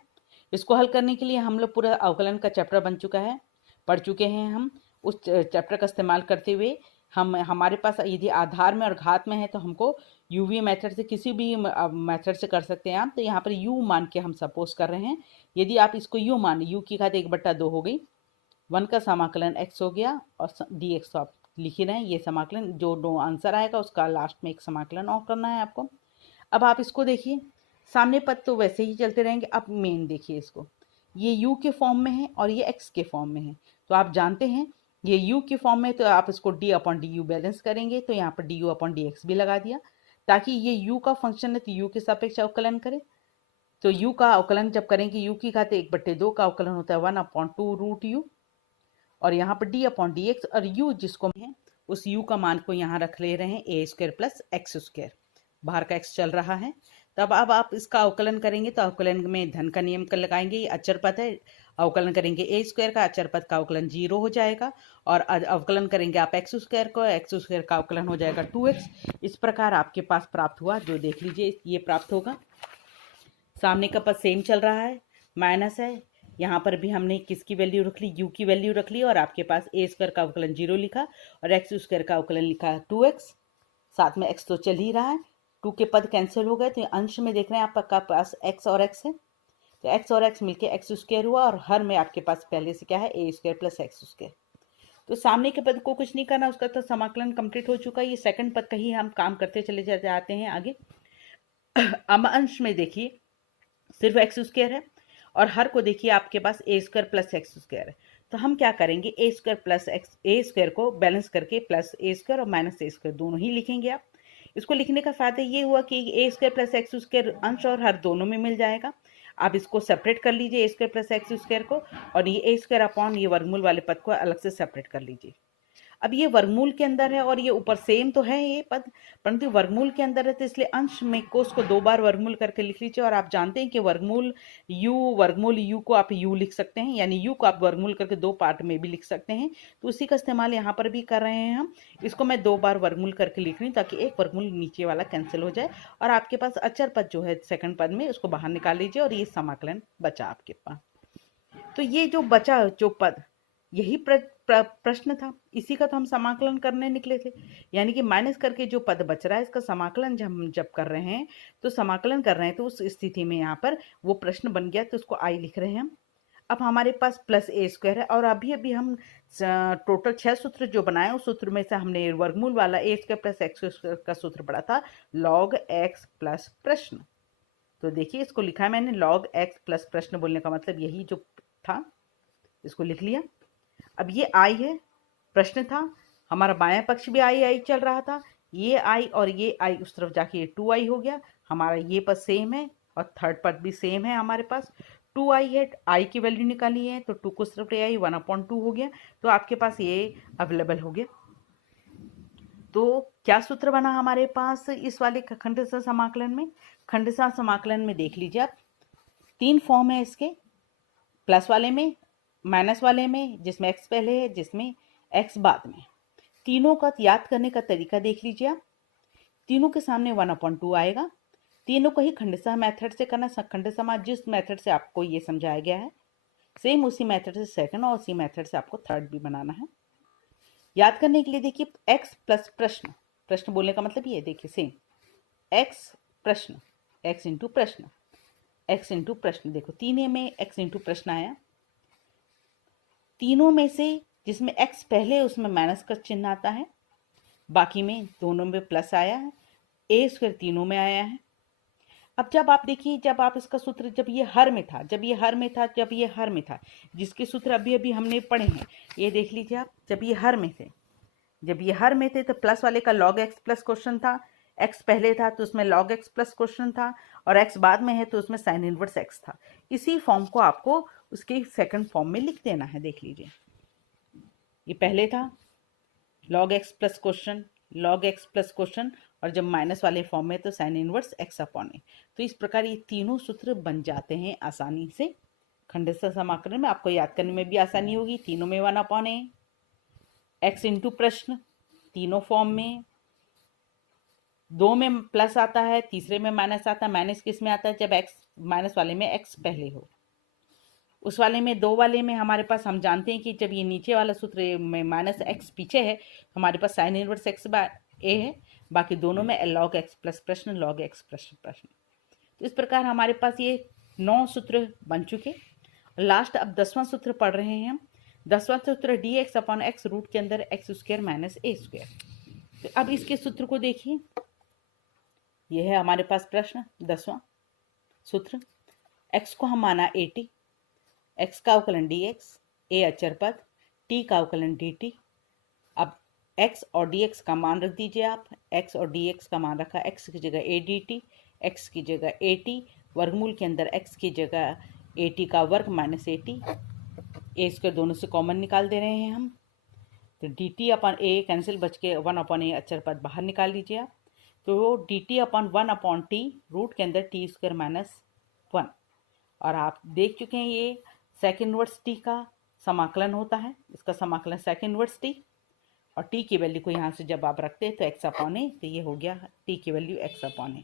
इसको हल करने के लिए हम लोग पूरा अवकलन का चैप्टर बन चुका है, पढ़ चुके हैं हम। उस चैप्टर का इस्तेमाल करते हुए हमारे पास यदि आधार में और घात में है तो हमको यूवी मेथड से, किसी भी मेथड से कर सकते हैं आप। तो यहाँ पर u मान के हम सपोज कर रहे हैं, यदि आप इसको u मान, u की घात 1/2 हो गई, 1 का समाकलन x हो गया, और dx तो आप लिख ही रहे हैं, ये समाकलन जो दो आंसर आएगा उसका लास्ट में एक समाकलन और करना है आपको। अब आप इसको देखिए, सामने पद तो वैसे ही चलते रहेंगे। अब मेन देखिए इसको, ये u के फॉर्म में है और ये x के फॉर्म में है। तो आप जानते हैं ये u के फॉर्म में, तो आप इसको d/du बैलेंस करेंगे, तो यहाँ पर du/dx भी लगा दिया, ताकि ये u का फंक्शन है तो u के सापेक्ष अवकलन करें। तो u का अवकलन जब करेंगे, u की घात 1/2 का अवकलन होता है 1/2√u, और यहाँ पर d/dx, और u जिसको है उस u का मान को यहाँ रख ले रहे हैं a² प्लस x स्क्वायर, बाहर का x चल रहा है। तब अब आप इसका अवकलन करेंगे, तो अवकलन में धन का नियम कर लगाएंगे, ये अचर पद है, अवकलन करेंगे a² का, अचर पद का अवकलन 0 हो जाएगा, और अवकलन करेंगे आप x² को, x² का अवकलन हो जाएगा 2x। इस प्रकार आपके पास प्राप्त हुआ, जो देख लीजिए ये प्राप्त होगा। सामने का पद सेम चल रहा है, माइनस है, यहाँ पर भी हमने किसकी वैल्यू रख ली, u की वैल्यू रख ली, और आपके पास a² का अवकलन 0 लिखा और x² का अवकलन लिखा 2x, साथ में x तो चल ही रहा है, 2 के पद कैंसिल हो गए, तो अंश में देख रहे हैं आपका पास x और x है, तो x और x मिलके x² हुआ, और हर में आपके पास पहले से क्या है a² प्लस x²। तो सामने के पद को कुछ नहीं करना, उसका तो समाकलन कंप्लीट हो चुका है। ये सेकंड पद का ही हम काम करते चले जाते हैं आगे। अब अंश में देखिए सिर्फ x² है, और हर को देखिए आपके पास a² प्लस x² है। तो हम क्या करेंगे, a² प्लस a² को बैलेंस करके प्लस a² और माइनस a² दोनों ही लिखेंगे आप। इसको लिखने का फायदा ये हुआ कि a² प्लस x² अंश और हर दोनों में मिल जाएगा। आप इसको सेपरेट कर लीजिए a² प्लस x² को, और ये a² अपॉन ये वर्गमूल वाले पद को अलग से सेपरेट कर लीजिए। अब ये वर्गमूल के अंदर है और ये ऊपर सेम तो है ये पद, परंतु वर्गमूल के अंदर है तो इसलिए अंश में को उसको 2 बार वर्गमूल करके लिख लीजिए। और आप जानते हैं कि वर्गमूल यू को आप यू लिख सकते हैं, यानी यू को आप वर्गमूल करके 2 पार्ट में भी लिख सकते हैं। तो उसी का इस्तेमाल यहाँ पर भी कर रहे हैं हम। इसको मैं 2 बार वर्गमूल करके लिख रही हूँ ताकि एक वर्गमूल नीचे वाला कैंसिल हो जाए और आपके पास अचर पद जो है सेकंड पद में, उसको बाहर निकाल लीजिए और ये समाकलन बचा आपके पास। तो ये जो बचा जो पद, यही प्रश्न था, इसी का तो हम समाकलन करने निकले थे। यानी कि माइनस करके जो पद बच रहा है इसका समाकलन जब कर रहे हैं तो समाकलन कर रहे हैं, तो उस स्थिति में यहाँ पर वो प्रश्न बन गया तो उसको आई लिख रहे हैं हम। अब हमारे पास प्लस ए स्क्वायर है और अभी हम टोटल 6 सूत्र जो बनाए उस सूत्र में से हमने वर्गमूल वाला ए स्क्वायर प्लस एक्स स्क्वायर का सूत्र पढ़ा था, लॉग एक्स प्लस प्रश्न। तो देखिए इसको लिखा है मैंने, लॉग एक्स प्लस प्रश्न बोलने का मतलब यही जो था, इसको लिख लिया। अब ये आई है, प्रश्न था, हमारा बायां पक्ष भी आई चल रहा था, ये आई और ये आई उस तरफ जाके ये 2i हो गया। हमारा ये पद सेम है और थर्ड पद भी सेम है, हमारे पास 2i है, i की वैल्यू निकाली है तो 2 को सिर्फ ले आई, 1/2 हो गया। तो आपके पास ये अवेलेबल हो गया। तो क्या सूत्र बना हमारे पास इस वाले खंडशः समाकलन में? खंडशः समाकलन में देख लीजिए आप, 3 फॉर्म है इसके, प्लस वाले में, माइनस वाले में, जिसमें x पहले है, जिसमें x बाद में। तीनों का याद करने का तरीका देख लीजिए आप, तीनों के सामने 1/2 आएगा। तीनों को ही खंडशः मेथड से करना, खंडशः जिस मेथड से आपको ये समझाया गया है सेम उसी मेथड से सेकंड और उसी मेथड से आपको थर्ड भी बनाना है। याद करने के लिए देखिए, x प्लस प्रश्न, प्रश्न बोलने का मतलब ये देखिए सेम, x प्रश्न, x इंटू प्रश्न, x इंटू प्रश्न। देखो तीनों में x इंटू प्रश्न आया, तीनों में से जिसमें x पहले है उसमें माइनस का चिन्ह आता है, बाकी में दोनों में प्लस आया है, ए स्क्वायर तीनों में आया है। अब जब आप देखिए, जब आप इसका सूत्र जब ये हर में था, जब ये हर में था, जिसके सूत्र अभी हमने पढ़े हैं, ये देख लीजिए आप, जब ये हर में थे तो प्लस वाले का लॉग एक्स प्लस क्वेश्चन था, एक्स पहले था तो उसमें लॉग एक्स प्लस क्वेश्चन था और एक्स बाद में है तो उसमें साइन इनवर्स एक्स था। इसी फॉर्म को आपको उसके सेकंड फॉर्म में लिख देना है। देख लीजिए, ये पहले था log x plus question, log x plus question, और जब माइनस वाले फॉर्म में तो साइन इनवर्स एक्स अपॉन ए। तो इस प्रकार ये तीनों सूत्र बन जाते हैं आसानी से खंडशः समाकलन में। आपको याद करने में भी आसानी होगी, तीनों में 1/a, एक्स इंटू प्रश्न तीनों फॉर्म में, 2 में प्लस आता है, तीसरे में माइनस आता है। माइनस किस में आता है? जब एक्स, माइनस वाले में एक्स पहले हो। उस वाले में 2 वाले में हमारे पास हम जानते हैं कि जब ये नीचे वाला सूत्र में माइनस एक्स पीछे है, हमारे पास साइन इनवर्स एक्स बाय ए है, बाकी दोनों में लॉग एक्स प्लस प्रश्न, लॉग एक्स प्रश्न। तो इस प्रकार हमारे पास ये 9 सूत्र बन चुके। लास्ट अब 10वां सूत्र पढ़ रहे हैं हम। 10वां सूत्र d x upon x root के अंदर एक्स स्क्वायर माइनस ए स्क्वायर। तो अब इसके सूत्र को देखिए, ये है हमारे पास प्रश्न 10वां सूत्र। एक्स को हम माना ए टी, एक्स का अवकलन डी एक्स, ए अचर पद, टी का अवकलन डी टी। अब एक्स और डी एक्स का मान रख दीजिए आप, एक्स और डी एक्स का मान रखा, एक्स की जगह ए डी टी, एक्स की जगह ए टी, वर्गमूल के अंदर एक्स की जगह ए टी का वर्ग minus A T, A square दोनों से कॉमन निकाल दे रहे हैं हम, तो डी टी अपॉन ए कैंसिल, बच के 1/a अचर पद बाहर निकाल लीजिए आप। तो D T upon 1/t root के अंदर टी स्क्वायर माइनस 1। और आप देख चुके हैं ये सेकंड इनवर्स टी का समाकलन होता है, इसका समाकलन सेकंड इनवर्स टी, और टी की वैल्यू को यहाँ से जब आप रखते हैं तो एक्स अपॉन ए, तो ये हो गया टी की वैल्यू एक्स अपॉन ए।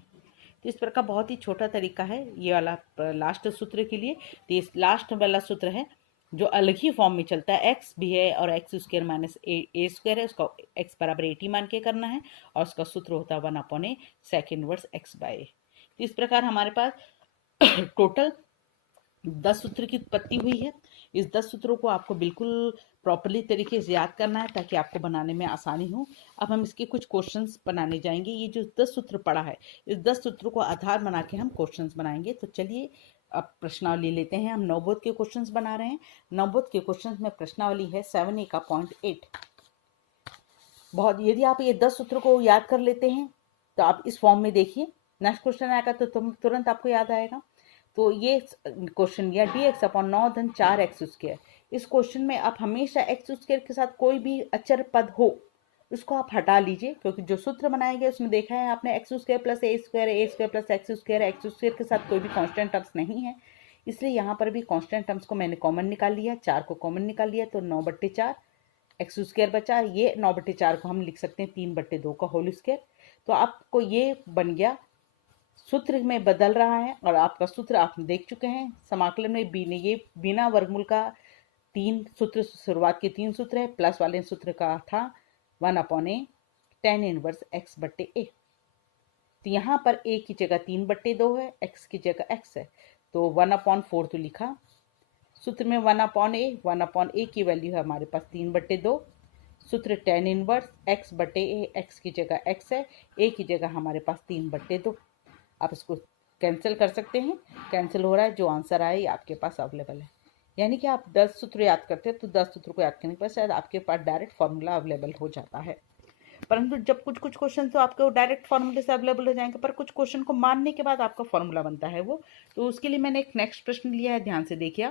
तो इस प्रकार बहुत ही छोटा तरीका है ये वाला लास्ट सूत्र के लिए। तो ये लास्ट वाला सूत्र है जो अलग ही फॉर्म में चलता है, एक्स भी है और एक्स स्क्वायर माइनस ए स्क्वायर है, उसका एक्स बराबर 80 मान के करना है, और उसका सूत्र होता है 1/a second inverse X by A. तो इस प्रकार हमारे पास टोटल 10 सूत्र की उत्पत्ति हुई है। इस 10 सूत्रों को आपको बिल्कुल प्रॉपरली तरीके से याद करना है ताकि आपको बनाने में आसानी हो। अब हम इसके कुछ क्वेश्चंस बनाने जाएंगे। ये जो 10 सूत्र पड़ा है, इस 10 सूत्रों को आधार बना के हम क्वेश्चंस बनाएंगे। तो चलिए अब प्रश्नावली लेते हैं। हम नवबोध के क्वेश्चंस बना रहे हैं। नवबोध के क्वेश्चंस में प्रश्नावली है 7A का पॉइंट 8। बहुत, यदि आप ये 10 सूत्रों को याद कर लेते हैं तो आप इस फॉर्म में देखिए, नेक्स्ट क्वेश्चन आएगा तो तुरंत आपको याद आएगा। तो ये क्वेश्चन या डी एक्स अपॉन 9 धन 4 एक्स स्क्वायर, इस क्वेश्चन में आप हमेशा एक्स स्क्वायर के साथ कोई भी अचर पद हो उसको आप हटा लीजिए, क्योंकि जो सूत्र बनाया गया उसमें देखा है आपने एक्स स्क्वायर प्लस ए स्क्वायर प्लस एक्स स्क्वायर के साथ कोई भी कांस्टेंट टर्म्स नहीं है, इसलिए यहाँ पर भी कांस्टेंट टर्म्स को मैंने कॉमन निकाल लिया, 4 को कॉमन निकाल लिया तो 9/4 एक्स स्क्वायर बचा। ये 9/4 को हम लिख सकते हैं 3/2 का होल स्क्वायर। तो आपको ये बन गया, सूत्र में बदल रहा है और आपका सूत्र आप देख चुके हैं समाकलन में ये बिना वर्गमूल का 3 सूत्र, शुरुआत के 3 सूत्र है, प्लस वाले सूत्र का था 1/a tan इनवर्स x/a। तो यहाँ पर a की जगह 3/2 है, x की जगह x है, तो 1/4 तो लिखा सूत्र में 1/a की वैल्यू है हमारे पास 3/2, सूत्र tan इनवर्स x/a, x की जगह x है, a की जगह हमारे पास 3/2। आप इसको कैंसिल कर सकते हैं, कैंसिल हो रहा है, जो आंसर आए आपके पास अवेलेबल है। यानी कि आप 10 सूत्र याद करते हैं तो 10 सूत्र को याद करने के बाद शायद आपके पास डायरेक्ट फार्मूला अवेलेबल हो जाता है। परंतु जब कुछ क्वेश्चन तो आपको डायरेक्ट फार्मूले से अवेलेबल हो जाएंगे, पर कुछ क्वेश्चन को मानने के बाद आपका फार्मूला बनता है वो। तो उसके लिए मैंने एक नेक्स्ट प्रश्न लिया है, ध्यान से देखिए।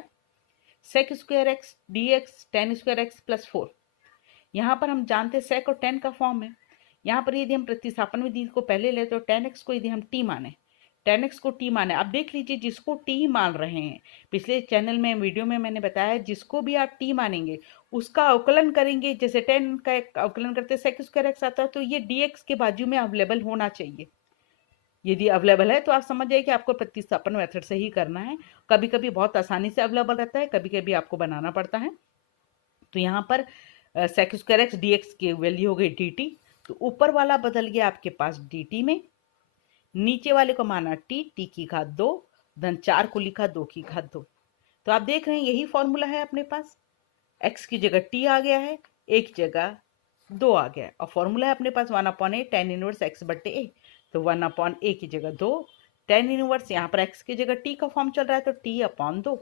Sec square x d x tan square x plus 4। यहाँ पर हम जानते हैं सेक और टेन का फॉर्म है। यहाँ पर यदि हम प्रतिस्थापन विधि को पहले ले तो टेन एक्स को यदि हम टी माने, टेन एक्स को टी माने, आप देख लीजिए जिसको टी मान रहे हैं, पिछले चैनल में वीडियो में मैंने बताया जिसको भी आप टी मानेंगे उसका अवकलन करेंगे, जैसे 10 का एक अवकलन करते हैं सेक स्क्वायर एक्स आता है, तो ये डी एक्स के बाजू में अवेलेबल होना चाहिए। यदि अवेलेबल है तो आप समझ जाइए कि आपको प्रतिस्थापन मेथड से ही करना है। कभी कभी बहुत आसानी से अवेलेबल रहता है, कभी कभी आपको बनाना पड़ता है। तो यहाँ पर sec square x d x की वैल्यू हो गई डी टी, तो ऊपर वाला बदल गया आपके पास डी टी में, नीचे वाले को माना टी, टी की घात 2, धन 4 को लिखा 2 की घात 2। तो आप देख रहे हैं यही फॉर्मूला है अपने पास, x की जगह t आ गया है, a की जगह 2 आ गया है, और फॉर्मूला है अपने पास 1/a tan इनवर्स x/a। तो 1/a की जगह 2 tan इनवर्स, यहाँ पर x की जगह t का फॉर्म चल रहा है तो t/2,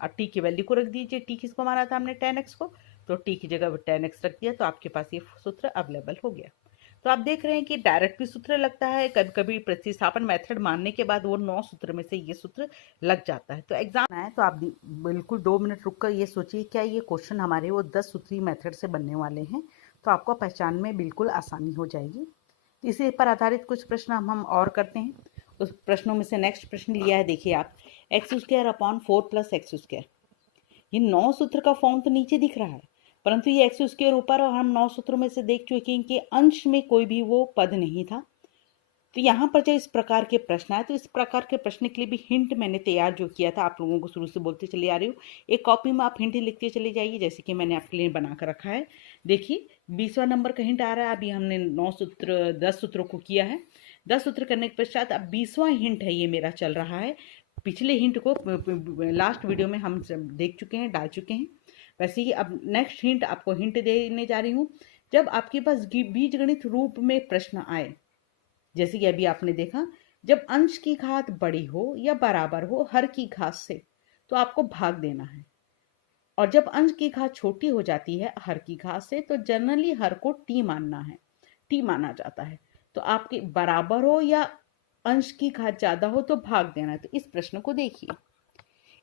और t की वैल्यू को रख दीजिए। t किसको माना था हमने, tan x को, तो t की जगह tan x रख दिया, तो आपके पास ये सूत्र अवेलेबल हो गया। तो आप देख रहे हैं कि डायरेक्ट भी सूत्र लगता है, कभी कभी प्रतिस्थापन मेथड मानने के बाद वो 9 सूत्र में से ये सूत्र लग जाता है। तो एग्जाम है तो आप बिल्कुल 2 मिनट रुक कर ये सोचिए क्या ये क्वेश्चन हमारे वो 10 सूत्री मेथड से बनने वाले हैं, तो आपको पहचान में बिल्कुल आसानी हो जाएगी। इसी पर आधारित कुछ प्रश्न हम और करते हैं। उस प्रश्नों में से नेक्स्ट प्रश्न लिया है, देखिए आप, x² / 4 + x²। ये 9 सूत्र का फॉर्म तो नीचे दिख रहा है, परंतु ये x² ऊपर, और हम 9 सूत्रों में से देख चुके हैं कि अंश में कोई भी वो पद नहीं था। तो यहाँ पर जब इस प्रकार के प्रश्न आए तो इस प्रकार के प्रश्न के लिए भी हिंट मैंने तैयार जो किया था, आप लोगों को शुरू से बोलते चली आ रही हूँ, एक कॉपी में आप हिंट लिखते चले जाइए, जैसे कि मैंने आपके लिए बना कर रखा है। देखिए 20वां नंबर का हिंट आ रहा है। अभी हमने 10 सूत्रों को किया है, 10 सूत्र करने के पश्चात अब 20वां हिंट है ये मेरा चल रहा है। पिछले हिंट को लास्ट वीडियो में हम देख चुके हैं, डाल चुके हैं। वैसे ही अब नेक्स्ट हिंट आपको हिंट देने जा रही हूँ। जब आपके पास बीजगणित रूप में प्रश्न आए, जैसे कि अभी आपने देखा, जब अंश की घात बड़ी हो या बराबर हो हर की घात से, तो आपको भाग देना है, और जब अंश की घात छोटी हो जाती है हर की घात से, तो जनरली हर को टी मानना है, टी माना जाता है। तो आपके बराबर हो या अंश की घात ज्यादा हो तो भाग देना है। तो इस प्रश्न को देखिए,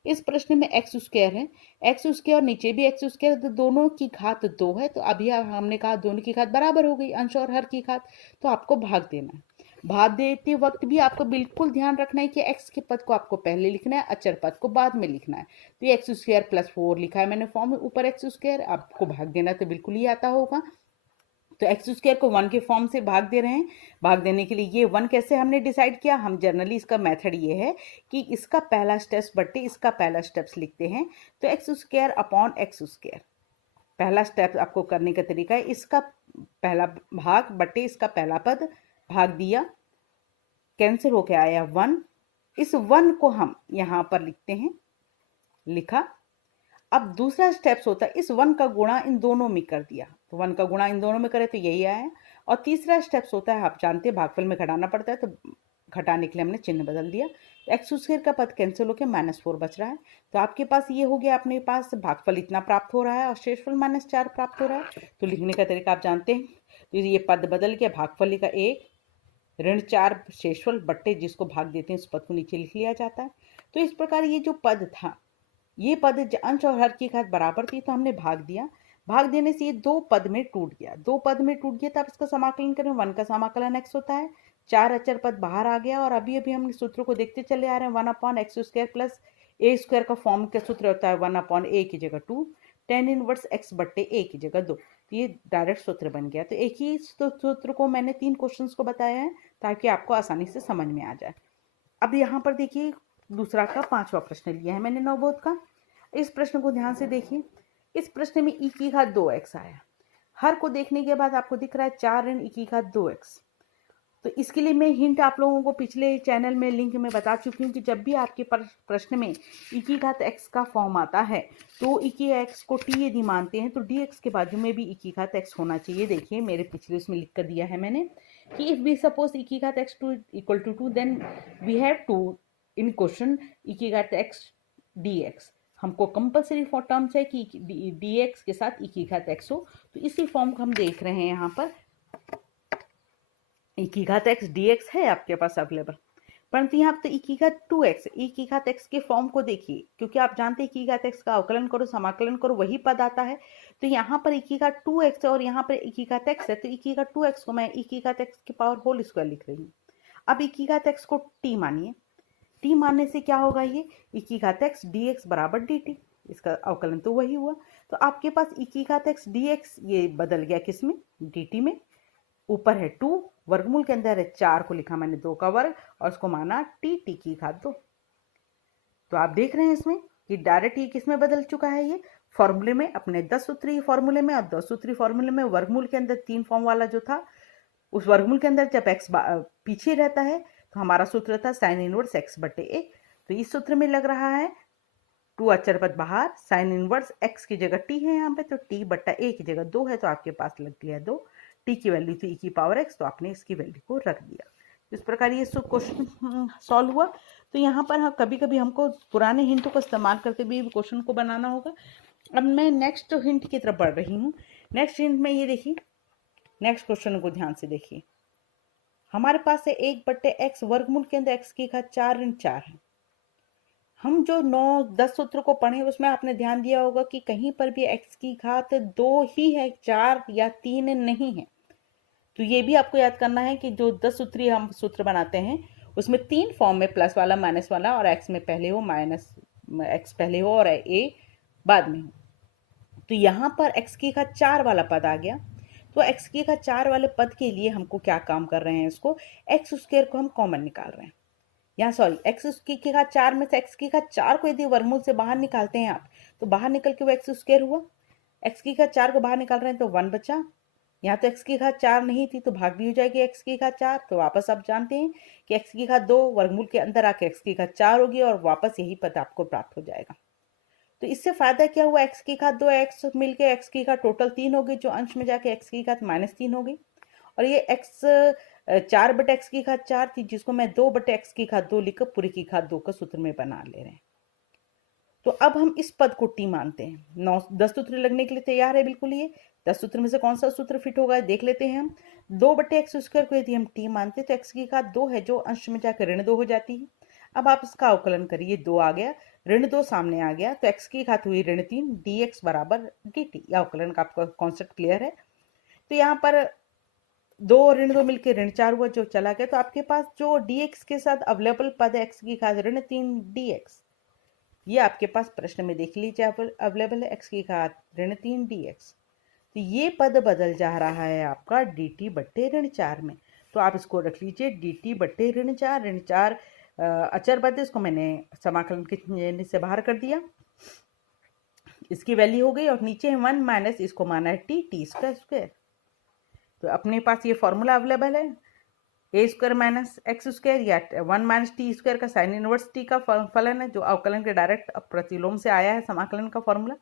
इस प्रश्न में x² है, x² और नीचे भी x², तो दोनों की घात 2 है। तो अभी हमने कहा दोनों की घात बराबर हो गई, अंश और हर की घात, तो आपको भाग देना है। भाग देते वक्त भी आपको बिल्कुल ध्यान रखना है कि x के पद को आपको पहले लिखना है, अचर पद को बाद में लिखना है। तो ये x² + 4 लिखा है मैंने फॉर्म में, ऊपर x², आपको भाग देना तो बिल्कुल ही आता होगा। तो x² को 1 के फॉर्म से भाग दे रहे हैं। भाग देने के लिए ये 1 कैसे हमने डिसाइड किया, हम जनरली इसका मेथड ये है कि इसका पहला स्टेप्स बट्टे इसका पहला स्टेप्स लिखते हैं। तो x² / x², पहला स्टेप आपको करने का तरीका है, इसका पहला भाग बट्टे इसका पहला पद, भाग दिया, कैंसिल होके आया 1। इस 1 को हम यहाँ पर लिखते हैं, लिखा। अब दूसरा स्टेप्स होता है इस 1 का गुणा इन दोनों में कर दिया, तो 1 का गुणा इन दोनों में करे तो यही आया। और तीसरा स्टेप्स होता है, आप जानते हैं भागफल में घटाना पड़ता है, तो घटाने के लिए हमने चिन्ह बदल दिया। तो x² का पद कैंसिल होकर -4 बच रहा है। तो आपके पास ये हो गया, अपने पास भागफल इतना प्राप्त हो रहा है और शेषफल -4 प्राप्त हो रहा है। तो लिखने का तरीका आप जानते हैं, तो ये पद बदल के भागफल का 1 ऋण 4 शेषफल बट्टे जिसको भाग देते हैं उस पद को नीचे लिख लिया जाता है। तो इस प्रकार ये जो पद था ये पद अंश और हर की घात बराबर थी तो हमने भाग दिया, भाग देने से ये दो पद में टूट गया, दो पद में टूट गया तो आप इसका समाकलन करें, 1 का समाकलन x होता है, 4 अचर पद बाहर आ गया और अभी अभी हम सूत्र को देखते चले आ रहे हैं, 1/x² प्लस ए स्क्वायर का फॉर्म का सूत्र होता है 1/a की जगह 2, tan इनवर्स x बट्टे a की जगह 2, तो ये डायरेक्ट सूत्र बन गया। तो एक ही सूत्र को मैंने 3 क्वेश्चंस को बताया है ताकि आपको आसानी से समझ में आ जाए। अब यहाँ पर देखिए दूसरा का 5वां प्रश्न लिया है मैंने नवबोध का। इस प्रश्न को ध्यान से देखिए। इस प्रश्न में e की घात 2x आया, हर को देखने के बाद आपको दिख रहा है 4 ऋण e की घात 2x। तो इसके लिए मैं हिंट आप लोगों को पिछले चैनल में लिंक में बता चुकी हूँ कि जब भी आपके प्रश्न में e की घात x का फॉर्म आता है तो e की x को t यदि मानते हैं तो dx के बाजू में भी e की घात x होना चाहिए। देखिए मेरे पिछले उसमें लिख कर दिया है मैंने कि इफ वी सपोज e की घात x to equal to 2 then we have to in question e की घात x dx। हमको कंपलसरी फॉर टर्म्स है कि dx के साथ e की घात x हो, तो इसी फॉर्म को हम देख रहे हैं यहाँ पर e की घात x dx है आपके पास अवेलेबल, परंतु यहाँ पर तो e की घात 2x, e की घात x के फॉर्म को देखिए क्योंकि आप जानते हैं e की घात x का अवकलन करो समाकलन करो वही पद आता है। तो यहाँ पर e की घात 2x है और यहाँ पर e की घात x है, तो e की घात 2x को मैं e की घात x की पावर होल स्क्वायर लिख रही हूँ। अब e की घात x को t मानिए, t मानने से क्या होगा, ये e की घात x dx बराबर dt, इसका अवकलन तो वही हुआ। तो आपके पास e की घात x dx ये बदल गया किसमें, dt में। ऊपर है 2, वर्गमूल के अंदर है 4 को लिखा मैंने 2 का वर्ग और उसको माना t की घात 2। तो आप देख रहे हैं इसमें कि डायरेक्ट ये किस में बदल चुका है, ये फॉर्मूले में, अपने 10 सूत्री फॉर्मूले में। और 10 सूत्री फॉर्मूले में वर्गमूल के अंदर 3 फॉर्म वाला जो था उस वर्गमूल के अंदर जब x पीछे रहता है तो हमारा सूत्र था साइन इनवर्स x बटे a। तो इस सूत्र में लग रहा है 2 अचर पद बाहर, साइन इनवर्स x की जगह t है यहाँ पे, तो t बट्टा a की जगह 2 है, तो आपके पास लग गया 2। t की वैल्यू थी e की पावर x, तो आपने इसकी वैल्यू को रख दिया। इस प्रकार ये क्वेश्चन सॉल्व हुआ। तो यहाँ पर हाँ कभी कभी हमको पुराने हिंटों का इस्तेमाल करके भी क्वेश्चन को बनाना होगा। अब मैं नेक्स्ट हिंट की तरफ बढ़ रही हूँ। नेक्स्ट हिंट में ये देखिए, नेक्स्ट क्वेश्चन को ध्यान से देखिए। हमारे पास है 1 बट्टे x वर्गमूल के अंदर x की घात 4 ऋण 4 है। हम जो 9-10 सूत्र को पढ़े उसमें आपने ध्यान दिया होगा कि कहीं पर भी x की घात 2 ही है, 4 या 3 नहीं है। तो ये भी आपको याद करना है कि जो 10 सूत्री हम सूत्र बनाते हैं उसमें 3 फॉर्म में, प्लस वाला माइनस वाला, और x में पहले हो, माइनस x पहले हो और a बाद में हो। तो यहाँ पर x की घात 4 वाला पद आ गया, तो x की घात 4 वाले पद के लिए हमको क्या काम कर रहे हैं, इसको x स्क्वायर को हम कॉमन निकाल रहे हैं। यहाँ सॉरी x की घात 4 में से x की घात 4 को यदि वर्गमूल से बाहर निकालते हैं आप तो बाहर निकल के वो x स्क्वायर हुआ। x की घात 4 को बाहर निकाल रहे हैं तो 1 बचा। यहाँ तो x की घात 4 नहीं थी तो भाग भी हो जाएगी x की घात 4। तो वापस आप जानते हैं कि x की घात 2 वर्गमूल के अंदर आके x की घात 4 होगी और वापस यही पद आपको प्राप्त हो जाएगा। तो इससे फायदा क्या हुआ, x की घात 2 x मिलके x की घात टोटल 3 हो गई, जो अंश में जाके x की घात -3 हो गई। और ये x 4 बटे x की घात 4 थी जिसको मैं 2 बटे x की घात 2 लिखकर पूरी की घात 2 का सूत्र में बना ले रहे हैं। तो अब हम इस पद को t मानते हैं। 9-10 सूत्र लगने के लिए तैयार है बिल्कुल। ये 10 सूत्र में से कौन सा सूत्र फिट होगा देख लेते हैं हम। 2 बटे एक्स स्क्वायर को यदि हम t मानते तो x की घात 2 है जो अंश में जाकर ऋण 2 हो जाती है। अब आप इसका अवकलन करिए, 2 आ गया, ऋण 2 सामने आ गया, तो x की घात हुई ऋण 3 dx बराबर dt। यह अवकलन का आपका कॉन्सेप्ट क्लियर है। तो यहाँ पर 2 ऋण 2 मिलकर ऋण 4 हुआ जो चला गया। तो आपके पास जो dx के साथ अवेलेबल पद है x की घात ऋण 3 dx, ये आपके पास प्रश्न में देख लीजिए अवेलेबल है, x की घात ऋण 3 dx। तो ये पद बदल जा रहा है आपका dt बट्टे ऋण 4 में। तो आप इसको रख लीजिए dt बट्टे ऋण 4। ऋण 4 अचर पद है, इसको मैंने समाकलन के से बाहर कर दिया, इसकी वैल्यू हो गई। और नीचे है 1 माइनस इसको माना है t का स्क्वायर। तो अपने पास ये फॉर्मूला अवेलेबल है, ए स्क्वायर माइनस एक्स स्क्वायर या 1 माइनस टी स्क्वायर का साइन इनवर्स टी का फलन है जो अवकलन के डायरेक्ट प्रतिलोम से आया है समाकलन का फॉर्मूला।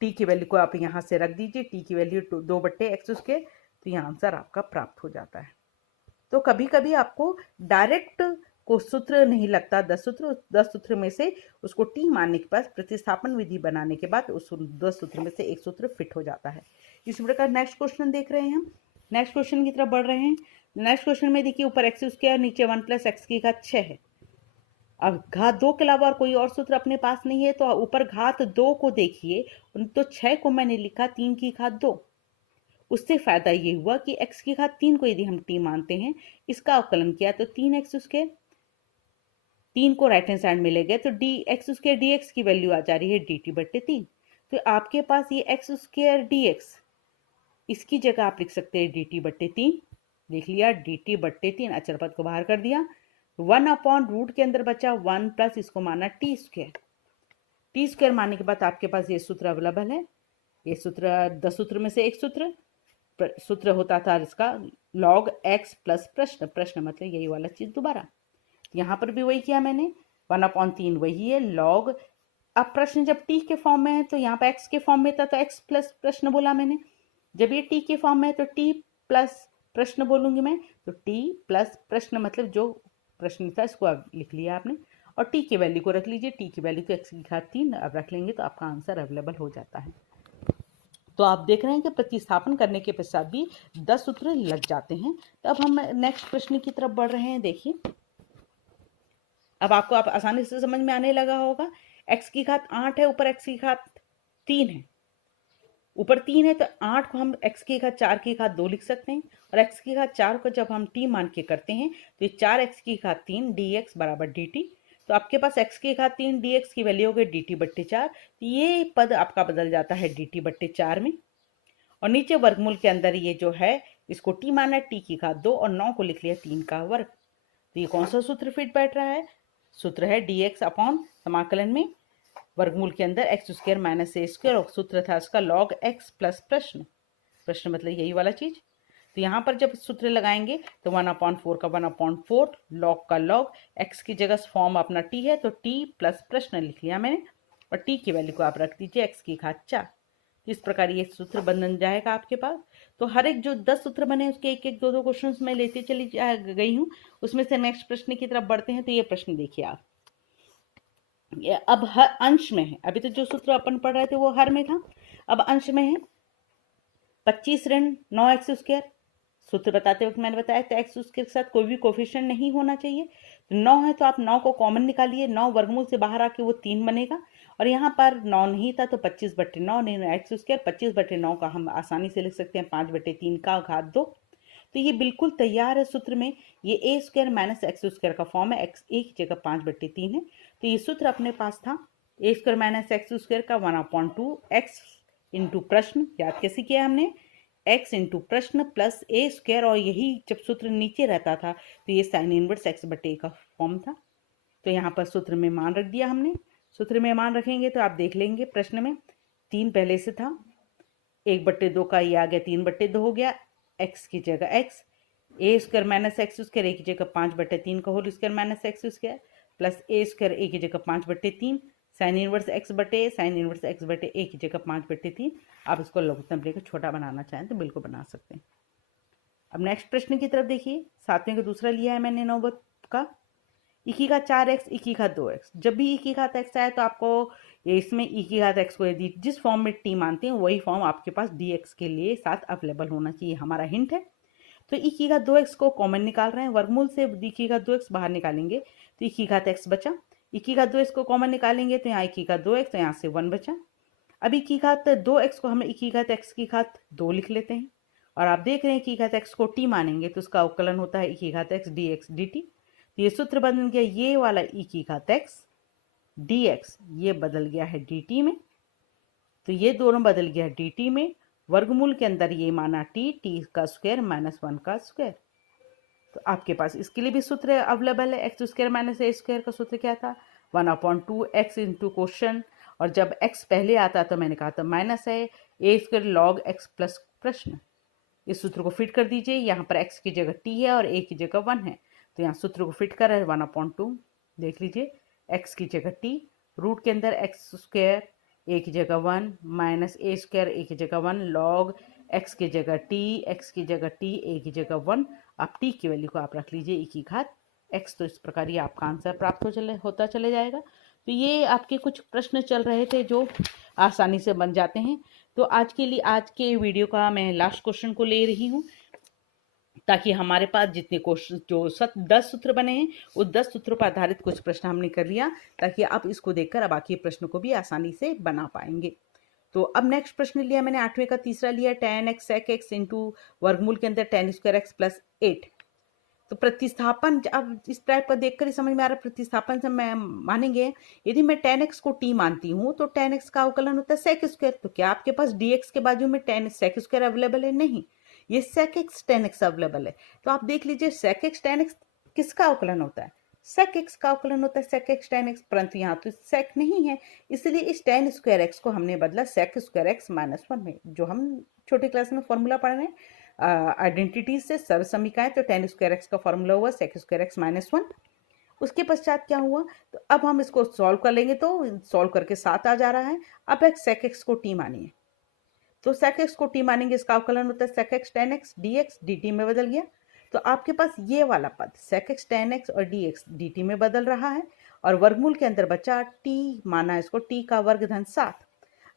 टी की वैल्यू को आप यहाँ से रख दीजिए, टी की वैल्यू 2 बट्टे एक्स स्क्वायर, तो यहाँ आंसर आपका प्राप्त हो जाता है। तो कभी कभी आपको डायरेक्ट को सूत्र नहीं लगता, 10 सूत्र में से उसको टी मानने के बाद प्रतिस्थापन विधि बनाने के बाद उस 10 सूत्र में से एक सूत्र फिट हो जाता है। इसी प्रकार नेक्स्ट क्वेश्चन देख रहे हैं हम, नेक्स्ट क्वेश्चन की तरफ बढ़ रहे हैं। नेक्स्ट क्वेश्चन में देखिए ऊपर एक्स स्क्वायर नीचे 1 प्लस एक्स की घात 6 है। अब घात 2 के अलावा और कोई और सूत्र अपने पास नहीं है, तो ऊपर घात 2 को देखिए, तो 6 को मैंने लिखा 3 की घात 2। उससे फायदा ये हुआ कि x की घात 3 को यदि हम t मानते हैं, इसका अवकलन किया तो 3x स्क्वायर, 3 को राइट हैंड साइड में ले गए तो dx स्क्वायर dx की वैल्यू आ जा रही है dt/3। तो आपके पास ये x स्क्वायर dx, इसकी जगह आप लिख सकते हैं dt/3। देख लिया, dt/3, अचर पद को बाहर कर दिया, 1/रूट के अंदर बचा 1 प्लस इसको माना टी स्क्वायर मानने के बाद आपके पास ये सूत्र अवेलेबल है। ये सूत्र 10 सूत्र में से एक सूत्र होता था इसका log x प्लस प्रश्न मतलब यही वाला चीज दोबारा। यहाँ पर भी वही किया मैंने, 1/3 वही है log। अब प्रश्न जब t के फॉर्म में है तो यहाँ पर x के फॉर्म में था तो x प्लस प्रश्न बोला मैंने, जब ये t के फॉर्म में है तो t प्लस प्रश्न बोलूंगी मैं, तो t प्लस प्रश्न मतलब जो प्रश्न था इसको अब लिख लिया आपने, और t की वैल्यू को रख लीजिए, t की वैल्यू तो x की घात 3 अब रख लेंगे तो आपका आंसर अवेलेबल हो जाता है। तो आप देख रहे हैं कि प्रतिस्थापन करने के पश्चात भी 10 सूत्र लग जाते हैं। तो अब हम नेक्स्ट प्रश्न की तरफ बढ़ रहे हैं। देखिए, अब आपको आप आसानी से समझ में आने लगा होगा। x की घात 8 है, ऊपर x की घात 3 है, ऊपर 3 है तो 8 को हम x की घात 4 की घात 2 लिख सकते हैं, और x की घात 4 को जब हम t मान के करते हैं तो ये 4x की घात 3 dx बराबर dt। तो आपके पास x की घात 3 dx की वैल्यू हो गई dt/4। तो ये पद आपका बदल जाता है dt/4 में, और नीचे वर्गमूल के अंदर ये जो है इसको t माना t की घात 2 और 9 को लिख लिया 3 का वर्ग। तो ये कौन सा सूत्र फिट बैठ रहा है? सूत्र है dx अपॉन समाकलन में वर्गमूल के अंदर x square minus a square, और सूत्र था इसका log x प्लस प्रश्न मतलब यही वाला चीज। तो यहाँ पर जब सूत्र लगाएंगे तो 1/4 का 1/4 log का log, x की जगह फॉर्म अपना t है तो t प्लस प्रश्न लिख लिया मैंने, और t की वैल्यू को आप रख दीजिए x की घात 4। इस प्रकार ये सूत्र बन जाएगा आपके पास। तो हर एक जो 10 सूत्र बने उसके एक एक 2 क्वेश्चन में लेते चली गई हूँ। उसमें से नेक्स्ट प्रश्न की तरफ बढ़ते हैं। तो ये प्रश्न देखिए आप, अब हर अंश में है। अभी तो जो सूत्र अपन पढ़ रहे थे वो हर में था, अब अंश में है 25 ऋण 9x स्क्वायर। सूत्र बताते वक्त मैंने बताया था x स्क्वायर के साथ कोई भी कोफिशिएंट नहीं होना चाहिए। तो 9 है तो आप 9 को कॉमन निकालिए, 9 वर्गमूल से बाहर आके वो 3 बनेगा, और यहाँ पर 9 नहीं था तो 25/9 नहीं, x स्क्वायर 25/9 का हम आसानी से लिख सकते हैं 5/3 का घात 2। तो ये बिल्कुल तैयार है सूत्र में, ये a square minus x square का फॉर्म है, x a की जगह 5/3 है। तो ये सूत्र अपने पास था a square minus x square का 1/2 x इंटू प्रश्न, याद कैसे किया हमने, x इंटू प्रश्न प्लस a स्क्वायर, और यही जब सूत्र नीचे रहता था तो ये साइन इनवर्स x/a का फॉर्म था। तो यहाँ पर सूत्र में मान रख दिया हमने। सूत्र में मान रखेंगे तो आप देख लेंगे प्रश्न में 3 पहले से था, 1/2 का ये आ गया 3/2 हो गया, x की जगह x, a square minus x square a की जगह 5/3 का whole square minus x square plus a square a की जगह 5/3, sine inverse x/a, sine inverse x/a की जगह 5/3। आप इसको लघुत्तम लेकर छोटा बनाना चाहें तो बिल्कुल बना सकते हैं। अब नेक्स्ट प्रश्न की तरफ देखिए, 7वें का दूसरा लिया है मैंने 9 का, e की घात 4x e की घात 2x। जब भी e की घात x आए तो आपको इसमें e की घात x को यदि जिस फॉर्म में t मानते हैं वही फॉर्म आपके पास dx के लिए साथ अवेलेबल होना चाहिए, हमारा हिंट है। तो e की घात 2x को कॉमन निकाल रहे हैं, वर्गमूल से e की घात 2x बाहर निकालेंगे तो e की घात x बचा, e की घात 2x को कॉमन निकालेंगे तो यहाँ e की घात 2x, तो यहाँ से 1 बचा। अब e की घात 2x को हम e की घात x की घात 2 लिख लेते हैं, और आप देख रहे हैं कि e की घात x को t मानेंगे तो उसका अवकलन होता है e की घात x dx dt। तो ये सूत्र बदल गया, ये वाला e की घात x dx ये बदल गया है dt में, तो ये दोनों बदल गया है dt में, वर्गमूल के अंदर ये माना t का स्क्वायर माइनस 1 का स्क्वायर। तो आपके पास इसके लिए भी सूत्र अवेलेबल है, एक्स स्क्वायर माइनस ए स्क्वायर का सूत्र क्या था, 1/2 x इंटू क्वेश्चन, और जब x पहले आता तो मैंने कहा था माइनस है ए स्क्वायर लॉग x प्लस प्रश्न। इस सूत्र को फिट कर दीजिए, यहाँ पर x की जगह t है और a की जगह 1 है, तो यहाँ सूत्र को फिट कर रहा है 1/2, देख लीजिए x की जगह t, रूट के अंदर x स्क्वायर a की जगह 1 माइनस ए स्क्वायर a की जगह 1 लॉग x की जगह t, x की जगह t, a की जगह 1। आप t की वैल्यू को आप रख लीजिए e की घात x। तो इस प्रकार ये आपका आंसर प्राप्त होता चले जाएगा। तो ये आपके कुछ प्रश्न चल रहे थे जो आसानी से बन जाते हैं। तो आज के लिए आज के वीडियो का मैं लास्ट क्वेश्चन को ले रही हूँ। ताकि हमारे पास जितने क्वेश्चन जो 10 सूत्र बने हैं उस 10 सूत्रों पर आधारित कुछ प्रश्न हमने कर लिया, ताकि आप इसको देखकर अब बाकी प्रश्न को भी आसानी से बना पाएंगे। तो अब नेक्स्ट प्रश्न लिया मैंने 8वें का तीसरा लिया, tan x sec x into वर्गमूल के अंदर tan स्क्वायर x प्लस 8। तो प्रतिस्थापन अब इस टाइप का देखकर ही समझ में आ रहा है, प्रतिस्थापन से मैं मानेंगे यदि मैं tan x को t मानती हूँ तो tan x का अवकलन होता है sec स्क्वायर। तो क्या आपके पास dx के बाजू में tan sec स्क्वायर अवेलेबल है? नहीं, ये sec x tan x available है। तो आप देख लीजिए sec x tan x किसका अवकलन होता है? sec x का अवकलन होता है sec x tan x, परंतु यहाँ तो sec नहीं है, इसलिए इस tan स्क्वायर x को हमने बदला sec स्क्वायर x माइनस 1 में। जो हम छोटी क्लास में फॉर्मूला पढ़ रहे हैं आइडेंटिटीज से सर्व समीकरण, तो tan स्क्वायर x का फॉर्मूला हुआ sec स्क्वायर x माइनस 1। उसके पश्चात क्या हुआ, तो अब हम इसको सॉल्व कर लेंगे, तो सॉल्व करके 7 आ जा रहा है। अब एक sec x को t मानिए, तो sec x को t मानेंगे, इसका अवकलन होता है sec x tan x dx dt में बदल गया। तो आपके पास ये वाला पद sec x tan x और dx dt में बदल रहा है, और वर्गमूल के अंदर बचा t, माना इसको t का वर्ग धन 7।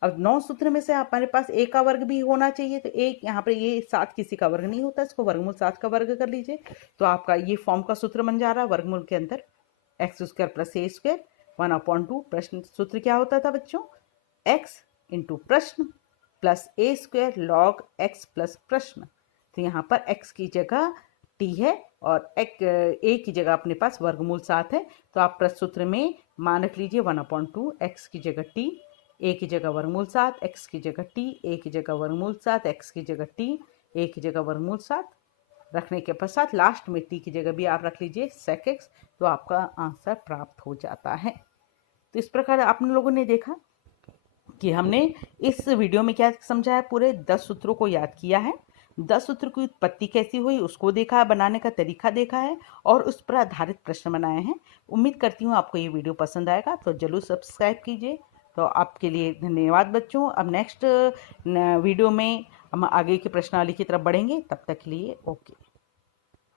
अब 9 सूत्र में से हमारे पास a का वर्ग भी होना चाहिए, तो एक यहाँ पर ये 7 किसी का वर्ग नहीं होता, इसको वर्गमूल 7 का वर्ग कर लीजिए। तो आपका ये फॉर्म का सूत्र बन जा रहा है, वर्गमूल के अंदर एक्स स्क्वायर प्लस ए स्क्वायर 1/2। प्रश्न सूत्र क्या होता था बच्चों? x इंटू प्रश्न प्लस ए स्क्वायर लॉग x प्लस प्रश्न। तो यहाँ पर x की जगह t है और a की जगह अपने पास वर्गमूल 7 है। तो आप प्रश्न सूत्र में मान रख लीजिए 1/2, x की जगह t, a की जगह वर्गमूल 7, x की जगह t, a की जगह वर्गमूल 7, x की जगह t, a की जगह वर्गमूल 7 रखने के पश्चात लास्ट में t की जगह भी आप रख लीजिए sec x, तो आपका आंसर प्राप्त हो जाता है। तो इस प्रकार आप लोगों ने देखा कि हमने इस वीडियो में क्या समझा है, पूरे 10 सूत्रों को याद किया है, 10 सूत्र की उत्पत्ति कैसी हुई उसको देखा है, बनाने का तरीका देखा है और उस पर आधारित प्रश्न बनाए हैं। उम्मीद करती हूँ आपको ये वीडियो पसंद आएगा, तो जरूर सब्सक्राइब कीजिए। तो आपके लिए धन्यवाद बच्चों। अब नेक्स्ट वीडियो में हम आगे की प्रश्नावली की तरफ बढ़ेंगे, तब तक के लिए ओके।